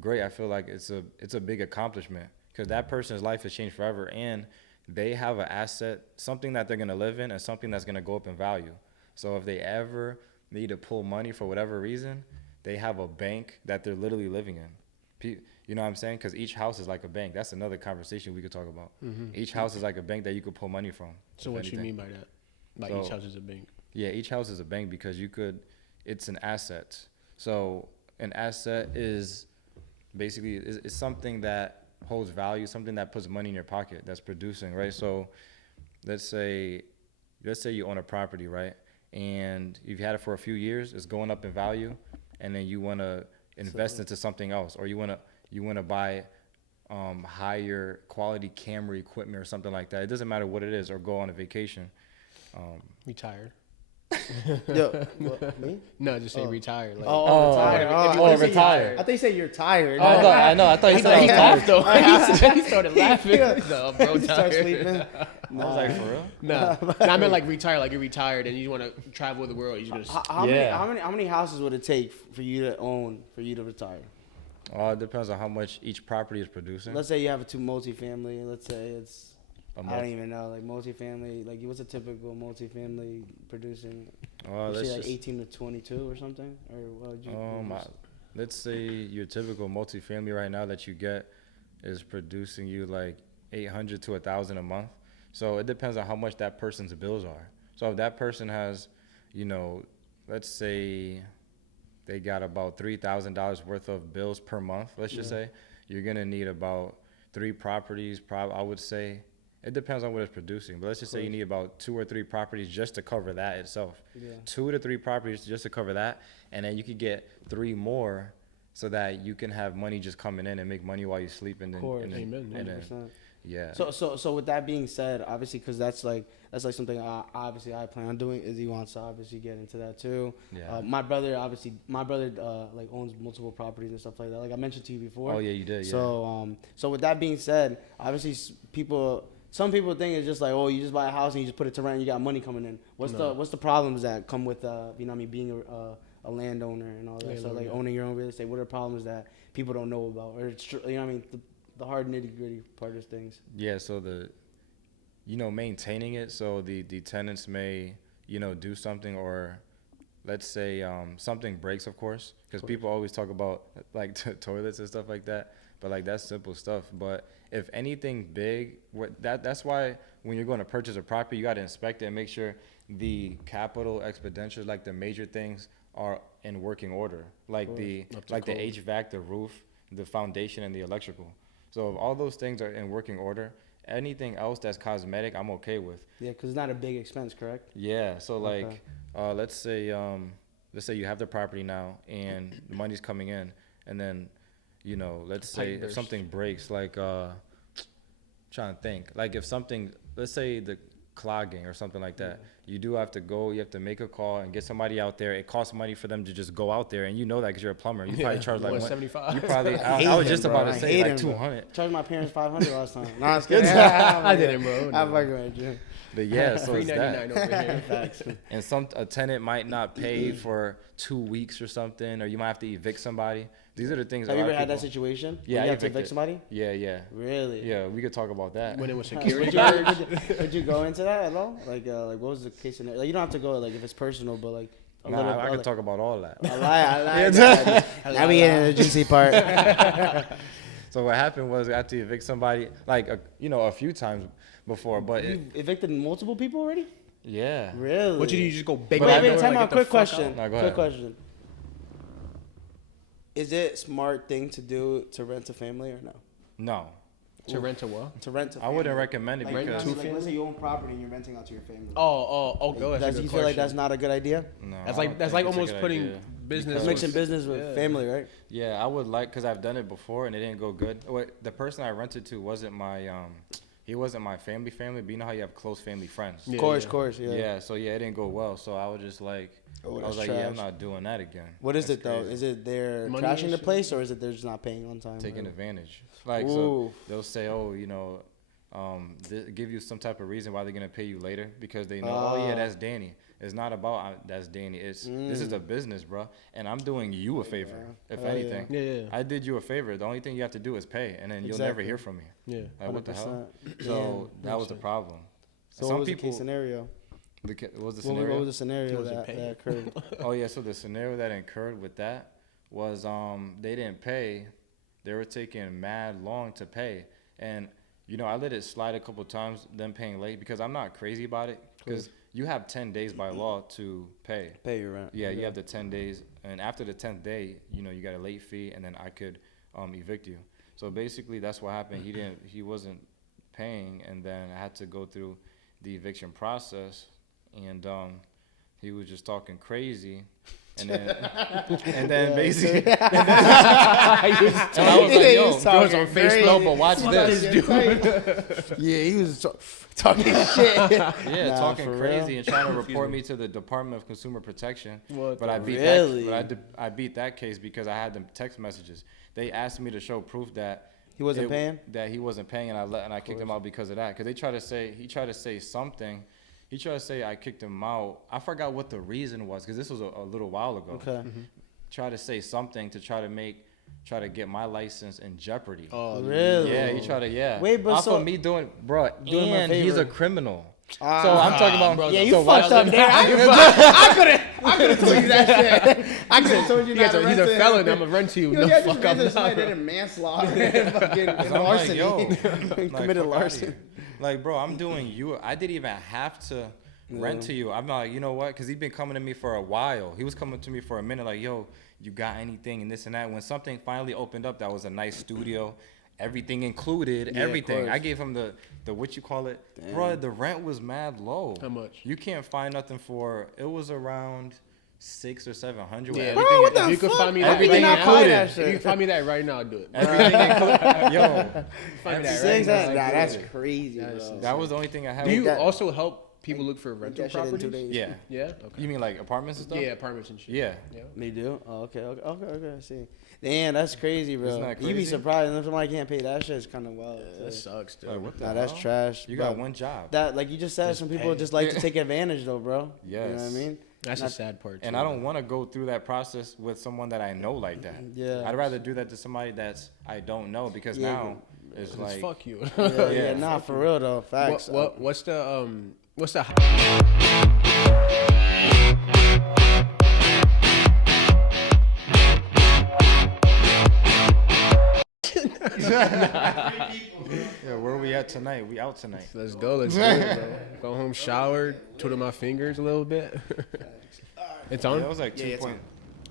great. I feel like it's a big accomplishment, because that person's life has changed forever, and they have an asset, something that they're gonna live in, and something that's gonna go up in value. So if they ever need to pull money for whatever reason, they have a bank that they're literally living in. You know what I'm saying? Because each house is like a bank. That's another conversation we could talk about. Each house is like a bank that you could pull money from. So if what you anything. mean by that? Like So- each house is a bank. Yeah, each house is a bank, because it's an asset. So an asset is basically is something that holds value, something that puts money in your pocket, that's producing, right? So let's say you own a property, right? And you've had it for a few years, it's going up in value, and then you want to invest into something else, or you want to buy higher quality camera equipment or something like that. It doesn't matter what it is, or go on a vacation. Retired. Yo, what, me? No, just say retired. Like, Retired. if you I wanna thought say you- retired. I thought you said you're tired. I know. I thought you he said laughed though. He started laughing. No, bro, Start tired. sleeping. I was like, for real? No, I meant like retired. Like you're retired and you want to travel the world. You just How Yeah. many houses would it take for you to own for you to retire? It depends on how much each property is producing. Let's say you have a multifamily. Let's say it's A I don't even know, like multifamily. Like what's a typical multifamily producing? let's Say like just 18 to 22 or something, or what would you? let's say your typical multifamily right now that you get is producing you like 800 to 1,000 a month. So it depends on how much that person's bills are. So if that person has, let's say they got about $3,000 worth of bills per month, let's just say, you're going to need about 3 properties, I would say. It depends on what it's producing, but let's just say you need about 2 or 3 properties just to cover that itself. 2 to 3 properties just to cover that, and then you could get 3 more so that you can have money just coming in and make money while you sleep. And then, Of course, amen. 100%. Yeah. So with that being said, obviously, because that's like something I plan on doing. Izzy wants to obviously get into that too. Yeah. My brother like owns multiple properties and stuff like that. Like I mentioned to you before. Oh yeah, you did. Yeah. So with that being said, obviously some people think it's just like, oh, you just buy a house and you just put it to rent and you got money coming in. What's the problems that come with being a landowner and all that? So like owning your own real estate. What are the problems that people don't know about, or the hard nitty gritty part of things? Yeah, so maintaining it. So the tenants may, do something, or let's say something breaks, of course, because people always talk about like toilets and stuff like that, but like that's simple stuff. But if anything big, that's why when you're going to purchase a property, you got to inspect it and make sure the capital expenditures, like the major things, are in working order, like the HVAC, the roof, the foundation, and the electrical. So if all those things are in working order, anything else that's cosmetic, I'm okay with. Yeah, because it's not a big expense, correct? Yeah. So like, let's say you have the property now and the money's coming in, and then, let's say if something breaks, like, trying to think, like if something, let's say the clogging or something like that, you do have to go, you have to make a call and get somebody out there. It costs money for them to just go out there, and you know that because you're a plumber. You probably charge like $175. You probably, I was just about to say like 200. Charged my parents $500 last time. No, I was kidding. I didn't, bro. I'm fucking with you. But yeah, so it's that. $3.99 over here. Facts. And a tenant might not pay for 2 weeks or something, or you might have to evict somebody. These are the things. Have you ever had that situation? Yeah, where you have to evict somebody? Yeah. Really? Yeah, we could talk about that. When it was security guards. Would you go into that at all? Like what was the case scenario? Like, you don't have to go like if it's personal, but like I could talk about all that. I lie. Now we get into the juicy part. So what happened was I had to evict somebody, like a few times before, but You evicted multiple people already? yeah. Really? What did you just go big? Wait, time out. Quick question. No, go Quick ahead. question. Is it a smart thing to do to rent a family or no? No, To rent a what? To rent a I family. wouldn't recommend it Like, because let's say you own property and you're renting out to your family. Oh, go ahead. You feel like that's not a good idea? no, That's I like don't that's think like it's a almost good putting idea. business. Because- Mixing business with family, right? Yeah, I would like, because I've done it before and it didn't go good. The person I rented to wasn't my he wasn't my family, but you know how you have close family friends. Yeah. Of course, yeah. Yeah, so it didn't go well. So I was just like, Oh, I that's was like, trash. yeah, I'm not doing that again. What is That's it though? crazy. Is it they're Money trashing the issue? place, or is it they're just not paying on time? Taking or- advantage? Like, Ooh. so they'll say, oh, give you some type of reason why they're gonna pay you later because they know, oh yeah, that's Danny. It's not about that's Danny. This is a business, bro, and I'm doing you a favor. If Oh, yeah. anything, Yeah. I did you a favor. The only thing you have to do is pay, and then you'll never Exactly. hear from me. Yeah. Like, what the hell? 100%. So that was the problem. So Some what was people, the case scenario? what was the What scenario? was the scenario wasn't that paying. occurred? Oh yeah, so the scenario that occurred with that was they didn't pay. They were taking mad long to pay, and I let it slide a couple times, them paying late, because I'm not crazy about it, because you have 10 days by law to pay. Pay your rent. Yeah, you have the 10 days, and after the 10th day, you got a late fee, and then I could evict you. So basically, that's what happened. He wasn't paying, and then I had to go through the eviction process, and he was just talking crazy, and then basically, and I was like, He yo, was talking girls on crazy. Facebook, but watch this. Yeah, he was talking shit. yeah, Nah, talking for crazy real? and trying to report me to the Department of Consumer Protection. What But the- I beat Really? I beat that case because I had them text messages. They asked me to show proof that He wasn't paying? That he wasn't paying, and I kicked him out because of that. Because he tried to say something. He tried to say I kicked him out. I forgot what the reason was, because this was a little while ago. Okay. Tried to say something to try to get my license in jeopardy. Oh, Really? Yeah, he tried to, yeah. Wait, but off so- of me doing, bro, Doing him a and he's a favor. criminal. Ah, So I'm talking about, bro, yeah, you so fucked why- up there. I could have told you that shit. I could have told you he's not to a rent to him. felon. I'm gonna rent to you. Yo, No, yeah, just fuck, I'm business not. man did a manslaughter and fucking and I'm like, larceny. yo, And like, committed fuck outta larceny. here. Like, bro, I'm doing you. I didn't even have to rent to you. I'm like, you know what? Because he's been coming to me for a while. He was coming to me for a minute, like, yo, you got anything and this and that. When something finally opened up, that was a nice studio. Everything included, everything. I gave him the what you call it, bro. The rent was mad low. How much? You can't find nothing for. It was around 600 or 700. Yeah, Bro, what the if you could fuck? find me Everything that, included. if you could find me that right now, I'd do it. Everything included. Yo, Find me that Six, right now. that's crazy, bro. that was the only thing I had. Do you that- also help people look for rental That shit in 2 properties? days. Yeah. Yeah. Okay. You mean like apartments and stuff? Yeah, apartments and shit. Yeah. They do? Oh, okay. I see. Damn, that's crazy, bro. Isn't that You be crazy? surprised if somebody can't pay that shit. It's kind of wild. That sucks, dude. Like, what the Nah, that's hell? trash. You got But one job. That, like you just said, some people pay. just like to take advantage, though, bro. Yes. You know what I mean? That's Not- the sad part. And too. I don't want to go through that process with someone that I know like that. Yeah. I'd rather do that to somebody that's I don't know because Yeah, now it's like fuck you. Yeah, nah, for real, though. Facts. What's the yeah, where we at tonight? We out tonight. Let's go. Let's do it, bro. Go home, shower, twiddle my fingers a little bit. It's on. Yeah, it was like 2 it's point.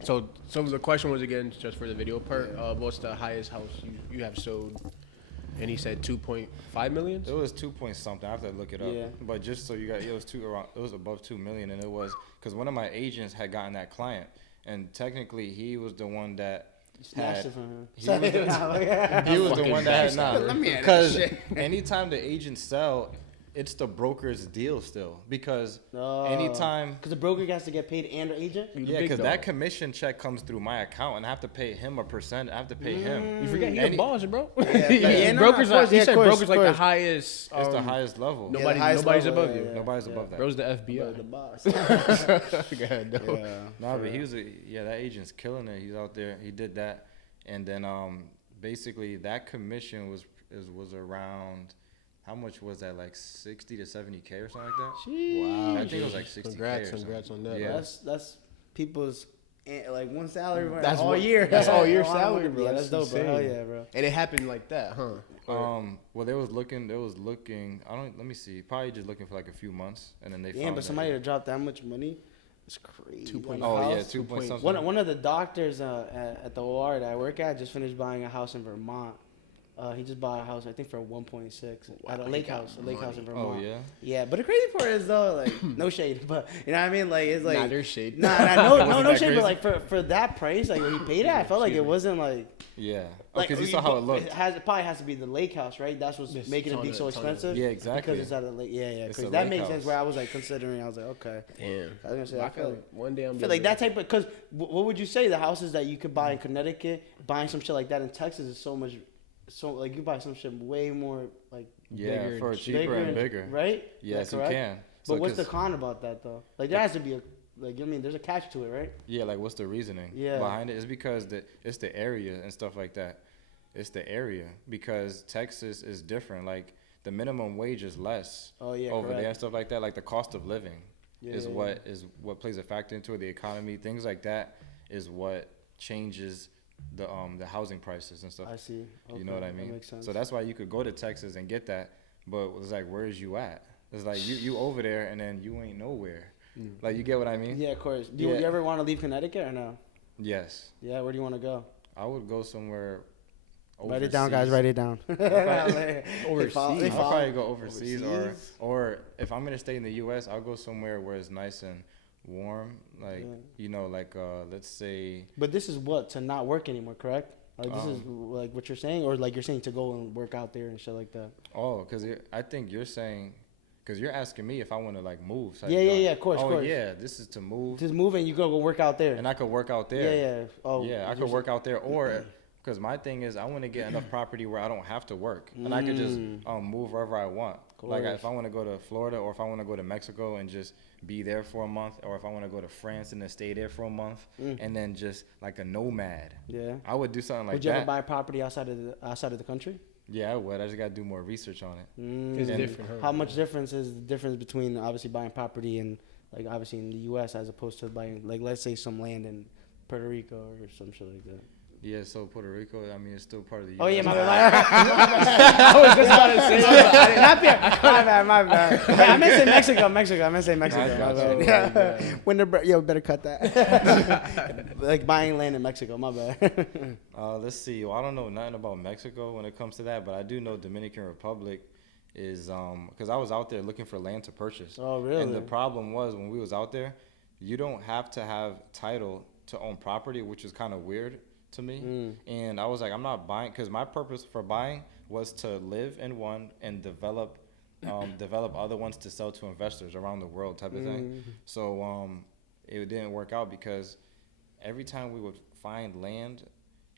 So the question was again just for the video part. What's the highest house you have sold? And he said 2.5 million. It was 2 point something. I have to look it up. Yeah. But just so you got, it was above 2 million, and it was because one of my agents had gotten that client, and technically he was the one that Snatched had. it from him. He was the, he was the one that had not. Let me add that Because shit. anytime the agents sell, it's the broker's deal still. Because anytime. Because the broker has to get paid and the agent? Yeah, because that commission check comes through my account, and I have to pay him a percent. I have to pay him. You forget he Any- a boss, bro. Yeah, no, brokers of course, he yeah, said of course, brokers of like the course. highest. It's the highest level. Yeah, the Nobody, highest nobody's level, above yeah, you. yeah. Nobody's above that. Bro's the FBI. The boss. Go ahead, though. Yeah. No, but he was that agent's killing it. He's out there. He did that, and then basically that commission was around. How much was that? Like 60 to 70K or something like that. Wow. I think it was like 60K. Congrats on that. Yeah. bro. That's people's like one salary for That's all what- year. that's all year Wow, salary, bro. Yeah, that's That's dope, bro. Hell insane. yeah, bro. And it happened like that, huh? Well, they was looking. Let me see. Probably just looking for like a few months, and then they Damn, found but that somebody it- to drop that much money, it's crazy. 2.0. Oh yeah, House. 2 point something. One of the doctors at the OR that I work at just finished buying a house in Vermont. He just bought a house, I think, for 1.6 at a lake house in Vermont. Oh yeah. Yeah, but the crazy part is though, like, no shade, but you know what I mean? Like, it's like, Nah, there's shade. no that shade, but crazy? like for that price, like when he paid it, I felt like it wasn't like. Yeah. Like, Because you saw how it looked. It probably has to be the lake house, right? That's what's Yes, making it ton be of- so ton of- expensive. Yeah, exactly. Because it's at a lake. Yeah, It's because a that lake makes sense. house. Where I was like considering, I was like, okay. Damn. I was gonna say, I feel like. One day I'm I feel like that type of because what would you say the houses that you could buy in Connecticut, buying some shit like that in Texas is so much, so like you buy some shit way more like Yeah, bigger for and cheaper and bigger. right? Yes, Is that you correct? can. But So, what's the 'cause- con about that though? Like there has to be a like I mean there's a catch to it, right? Yeah, like what's the reasoning Yeah. behind it? It's because it's the area and stuff like that. It's the area because Texas is different. Like the minimum wage is less Oh yeah, over there and correct. stuff like that. Like the cost of living Yeah, is yeah, what plays a factor into it. The economy, things like that, is what changes the housing prices and stuff. I see. You know what I Okay, mean? That makes sense. So that's why you could go to Texas and get that, but it's like, where's you at? It's like you over there and then you ain't nowhere. Like you get what I mean? yeah, of course. Do you Yeah. ever want to leave Connecticut or no? Yes, Yeah, where do you want to go? I would go somewhere. Write it down, guys. overseas. Write it down. Overseas. They I'll follow- probably go overseas, overseas? or if I'm gonna stay in the U.S., I'll go somewhere where it's nice and warm. Like like let's say But this is what to not work anymore, correct? Like this is like what you're saying, or like you're saying to go and work out there and shit like that. because I think you're saying because you're asking me if I want to like move. type Yeah, joint. yeah, of course, Oh of course. yeah, this is to move, Just move and you go work out there. and I could work out there. Yeah, yeah. Oh, Yeah, I you're could work out there, or because my thing is I want to get enough property where I don't have to work, and I could just move wherever I want. Like Course. if I want to go to Florida, or if I want to go to Mexico and just be there for a month, or if I want to go to France and then stay there for a month, and then just like a nomad. Yeah. I would do something like Would you that. ever buy property outside of the country? Yeah, I would. I just gotta do more research on it. It's And different. Huh? How much difference is the difference between obviously buying property and like obviously in the U.S. as opposed to buying like let's say some land in Puerto Rico or some shit like that? Yeah, so Puerto Rico, I mean, it's still part of the U.S. Oh yeah, my bad. I was just about to say not there. My bad. I meant to say Mexico. I meant to say Mexico. I got you. Yeah. When yo, better cut that. Like buying land in Mexico. My bad. Let's see. Well, I don't know nothing about Mexico when it comes to that, but I do know Dominican Republic is because I was out there looking for land to purchase. Oh really? And the problem was when we was out there, you don't have to have title to own property, which is kind of weird to me. And I was like, I'm not buying, because my purpose for buying was to live in one and develop other ones to sell to investors around the world type of thing. So it didn't work out because every time we would find land,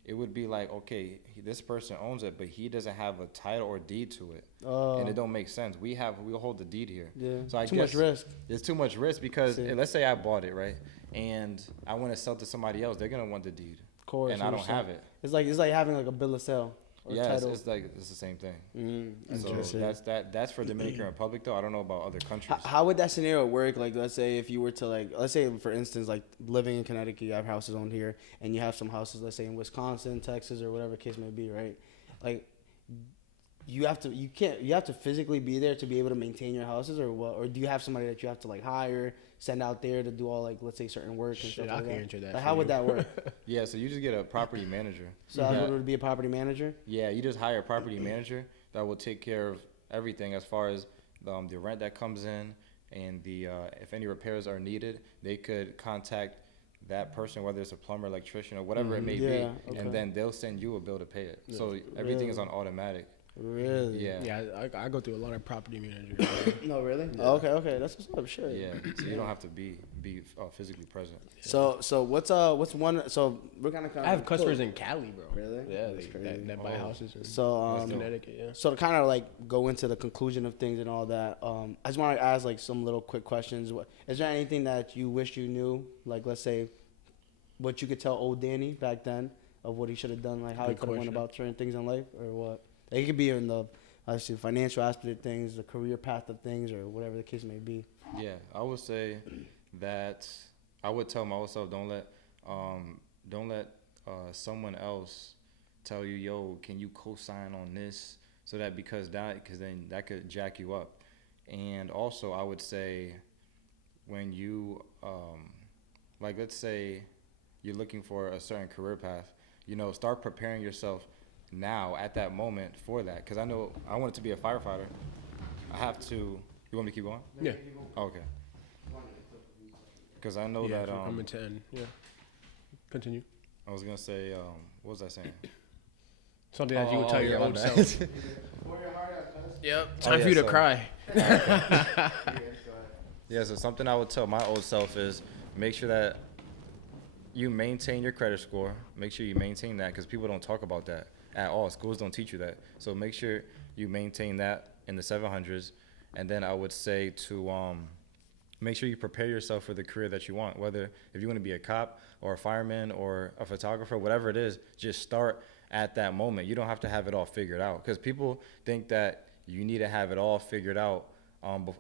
it would be like, okay, this person owns it, but he doesn't have a title or deed to it, and it don't make sense. We'll hold the deed here. Yeah. So I too guess much risk. It's too much risk because let's say I bought it, right, and I want to sell to somebody else, they're gonna want the deed, Of course. and I don't have it. It's like having like a bill of sale. Or Yeah, title. it's the same thing. Interesting. So that's for Dominican Republic though. I don't know about other countries. How would that scenario work? Like, let's say if you were to let's say for instance, like living in Connecticut, you have houses on here, and you have some houses, let's say in Wisconsin, Texas, or whatever case may be, right? Like, you have to physically be there to be able to maintain your houses, or what? Or do you have somebody that you have to like hire, send out there to do all like, let's say certain work and stuff I like can that? answer that. Like, how would that work? Yeah, so you just get a property manager. So that would be a property manager. Yeah, you just hire a property manager that will take care of everything as far as the rent that comes in and the if any repairs are needed, they could contact that person, whether it's a plumber, electrician, or whatever it may be, Okay. and then they'll send you a bill to pay it. So everything is on automatic. Really? Yeah. Yeah, I go through a lot of property managers. No, really? Yeah. Oh, okay. That's what's up. Sure. Yeah. So you don't have to be physically present. So what's one? So we're kind of. I have customers in Cali, bro. Really? Yeah, That's crazy. that buy houses in So Connecticut. Yeah. So to kind of like go into the conclusion of things and all that, I just want to ask like some little quick questions. Is there anything that you wish you knew? Like, let's say, what you could tell old Danny back then of what he should have done, like how he Good could have went question. about certain things in life, or what? Like, it could be in the obviously financial aspect of things, the career path of things, or whatever the case may be. Yeah, I would say that I would tell my old self, don't let someone else tell you, yo, can you co-sign on this? So that because then that could jack you up. And also I would say when you like, let's say you're looking for a certain career path, start preparing yourself now at that moment for that. Because I know I wanted to be a firefighter. I have to. You want me to keep going? Yeah. Oh, okay. Because I know Yeah, that I'm in 10. Yeah. Continue. I was gonna say what was I saying? Something that you would tell your my old bad. self. Yep. Time for you to so- cry. Yeah, so something I would tell my old self is make sure that you maintain your credit score. Make sure you maintain that because people don't talk about that at all. Schools don't teach you that. So make sure you maintain that in the 700s. And then I would say to make sure you prepare yourself for the career that you want. Whether if you want to be a cop or a fireman or a photographer, whatever it is, just start at that moment. You don't have to have it all figured out because people think that you need to have it all figured out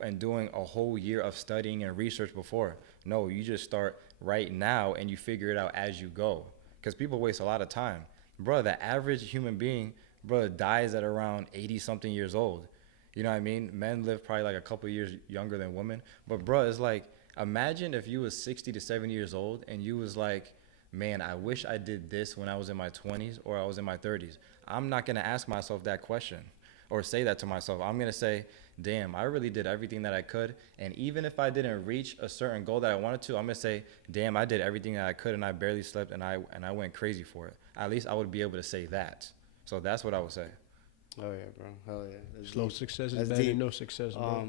and doing a whole year of studying and research before. No, you just start right now and you figure it out as you go. Because people waste a lot of time. Bro, the average human being, bro, dies at around 80-something years old. You know what I mean? Men live probably like a couple years younger than women. But, bro, it's like, imagine if you was 60 to 70 years old and you was like, man, I wish I did this when I was in my 20s or I was in my 30s. I'm not going to ask myself that question or say that to myself. I'm going to say, damn, I really did everything that I could. And even if I didn't reach a certain goal that I wanted to, I'm going to say, damn, I did everything that I could and I barely slept and I went crazy for it. At least I would be able to say that. So that's what I would say. Oh yeah, bro. Hell yeah. That's Slow deep. success is That's better deep. than no success, bro.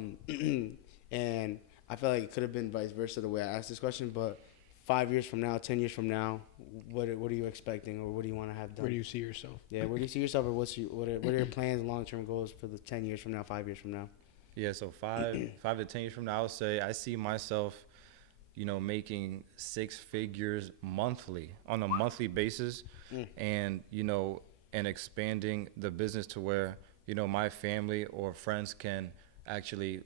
And I feel like it could have been vice versa the way I asked this question, but 5 years from now, 10 years from now, what are you expecting, or what do you want to have done? Where do you see yourself? Yeah, where do you see yourself, or what are your plans and long-term goals for the 10 years from now, 5 years from now? Yeah, so 5 to 10 years from now, I would say I see myself, making 6 figures monthly on a monthly basis, and and expanding the business to where my family or friends can actually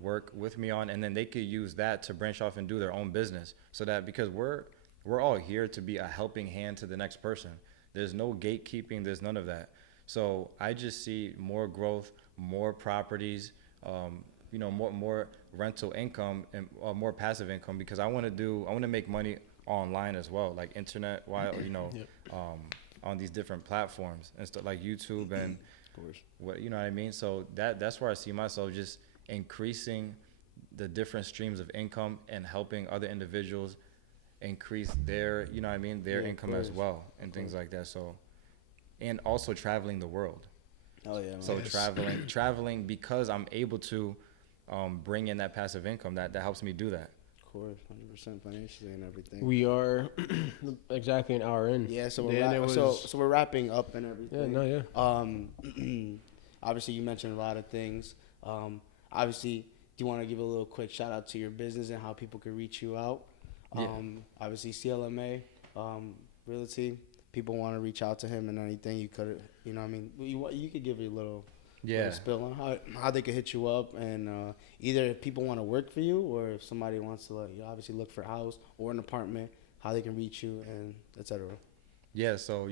work with me on, and then they could use that to branch off and do their own business. So that because we're we're all here to be a helping hand to the next person. There's no gatekeeping. There's none of that. So I just see more growth, more properties, more rental income and more passive income, because I want to make money online as well, like internet, while Yep. on these different platforms and stuff like YouTube and Of course. what you know what I mean. So that's where I see myself, just increasing the different streams of income and helping other individuals increase their their income as well and things like that. So, and also traveling the world. Oh yeah. Man. So Yes. traveling because I'm able to bring in that passive income that helps me do that. Of course, 100% financially and everything. We are exactly an hour in. Yeah, so Yeah, we're so we're wrapping up and everything. Yeah, no, yeah. Obviously you mentioned a lot of things. Obviously, do you want to give a little quick shout out to your business and how people can reach you out? Obviously CLMA, Realty. People want to reach out to him and anything. You could, you could give a little spill on how they could hit you up, and either if people want to work for you or if somebody wants to obviously look for a house or an apartment, how they can reach you and etc. Yeah, so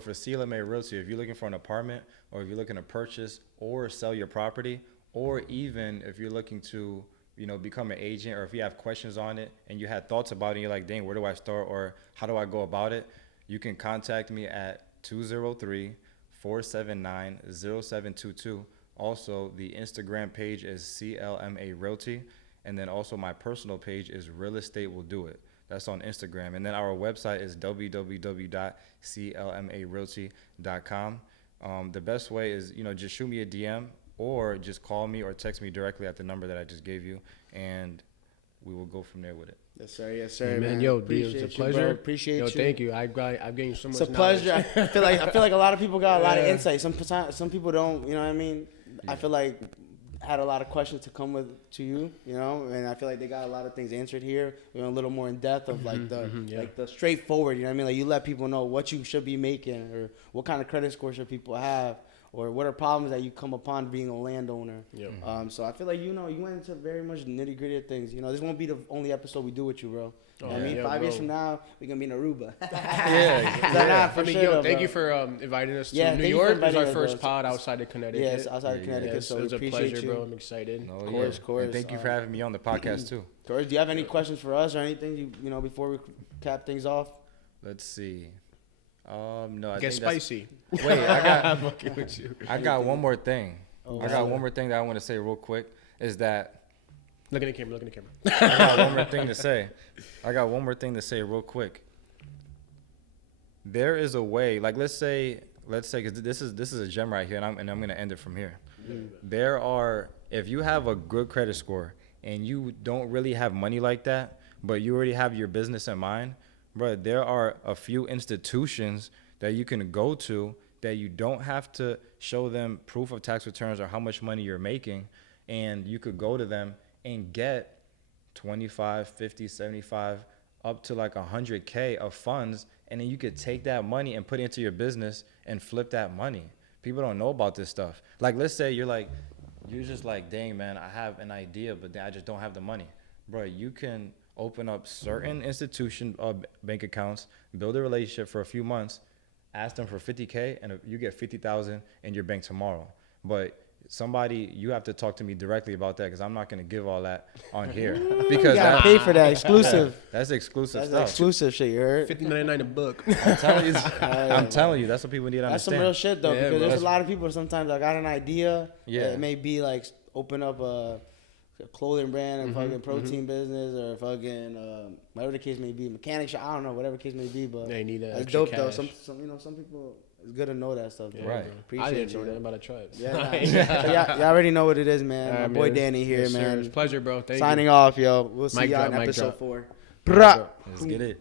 for CLMA Realty, if you're looking for an apartment or if you're looking to purchase or sell your property, or even if you're looking to become an agent, or if you have questions on it and you had thoughts about it and you're like, dang, where do I start or how do I go about it, you can contact me at 203-479-0722. Also, the Instagram page is CLMA Realty, and then also my personal page is Real Estate Will Do It. That's on Instagram. And then our website is www.clmarealty.com. The best way is, just shoot me a DM or just call me or text me directly at the number that I just gave you, and we will go from there with it. Yes, sir. Yes, sir. Man, yo, D, it was a pleasure. Appreciate you. Thank you. I've gained you so much. It's a pleasure. I feel like a lot of people got a lot of Yeah. insight. Some people don't. You know what I mean? Yeah. I feel like had a lot of questions to come to you. And I feel like they got a lot of things answered here. A little more in depth of like the straightforward. You know what I mean? Like you let people know what you should be making or what kind of credit score should people have. Or what are problems that you come upon being a landowner? Yep. So I feel like you went into very much nitty gritty of things. This won't be the only episode we do with you, bro. Oh, I mean, yeah, 5 years bro. from now, we're gonna be in Aruba. Yeah. For sure, thank bro. you for inviting us to Yeah, New thank you for York. It was inviting our us, first bro. pod outside of Connecticut. Yes, outside of Connecticut. Yes, So it we was a appreciate pleasure, you. bro. I'm excited. No, Of course, yeah. of course. And thank you for having me on the podcast too. Corey, do you have any questions for us or anything? Before we cap things off. Let's see. No, I Get think that's- spicy. Wait, I'm fucking with you. I got one more thing. Oh, I got one more thing that I want to say real quick. Is that Look at the camera. Look at the camera. I got one more thing to say. I got one more thing to say real quick. There is a way, like let's say, because this is a gem right here, and I'm gonna end it from here. If you have a good credit score and you don't really have money like that, but you already have your business in mind, bro, there are a few institutions that you can go to that you don't have to show them proof of tax returns or how much money you're making, and you could go to them and get 25, 50, 75, up to like 100K of funds, and then you could take that money and put it into your business and flip that money. People don't know about this stuff. Like, let's say you're just like, dang, man, I have an idea, but I just don't have the money. Bro, you can open up certain institution bank accounts, build a relationship for a few months, ask them for 50K, and you get 50,000 in your bank tomorrow. But you have to talk to me directly about that, because I'm not going to give all that on here. Because You gotta pay for that exclusive. that's exclusive That's stuff. exclusive shit. You heard? $50.99 a book. I'm telling you, that's what people need to That's some understand. real shit though, Yeah, because bro. there's a lot of people sometimes I got an idea. Yeah. It may be like open up a clothing brand, a fucking protein business, or fucking whatever the case may be, mechanic shop. I don't know, whatever the case may be, but They need that it's extra dope though. cash. Some people, it's good to know that stuff. Though. Right. Bro. I Appreciate didn't know that. you. I'm about to try it. Yeah, nah. So y'all already know what it is, man. All right, My boy man. Danny here, Yes, sir. man. It's a pleasure, bro. Thank Signing you. off, yo. We'll see Mic y'all drop, in mic episode drop. 4. Mic drop. Let's get it.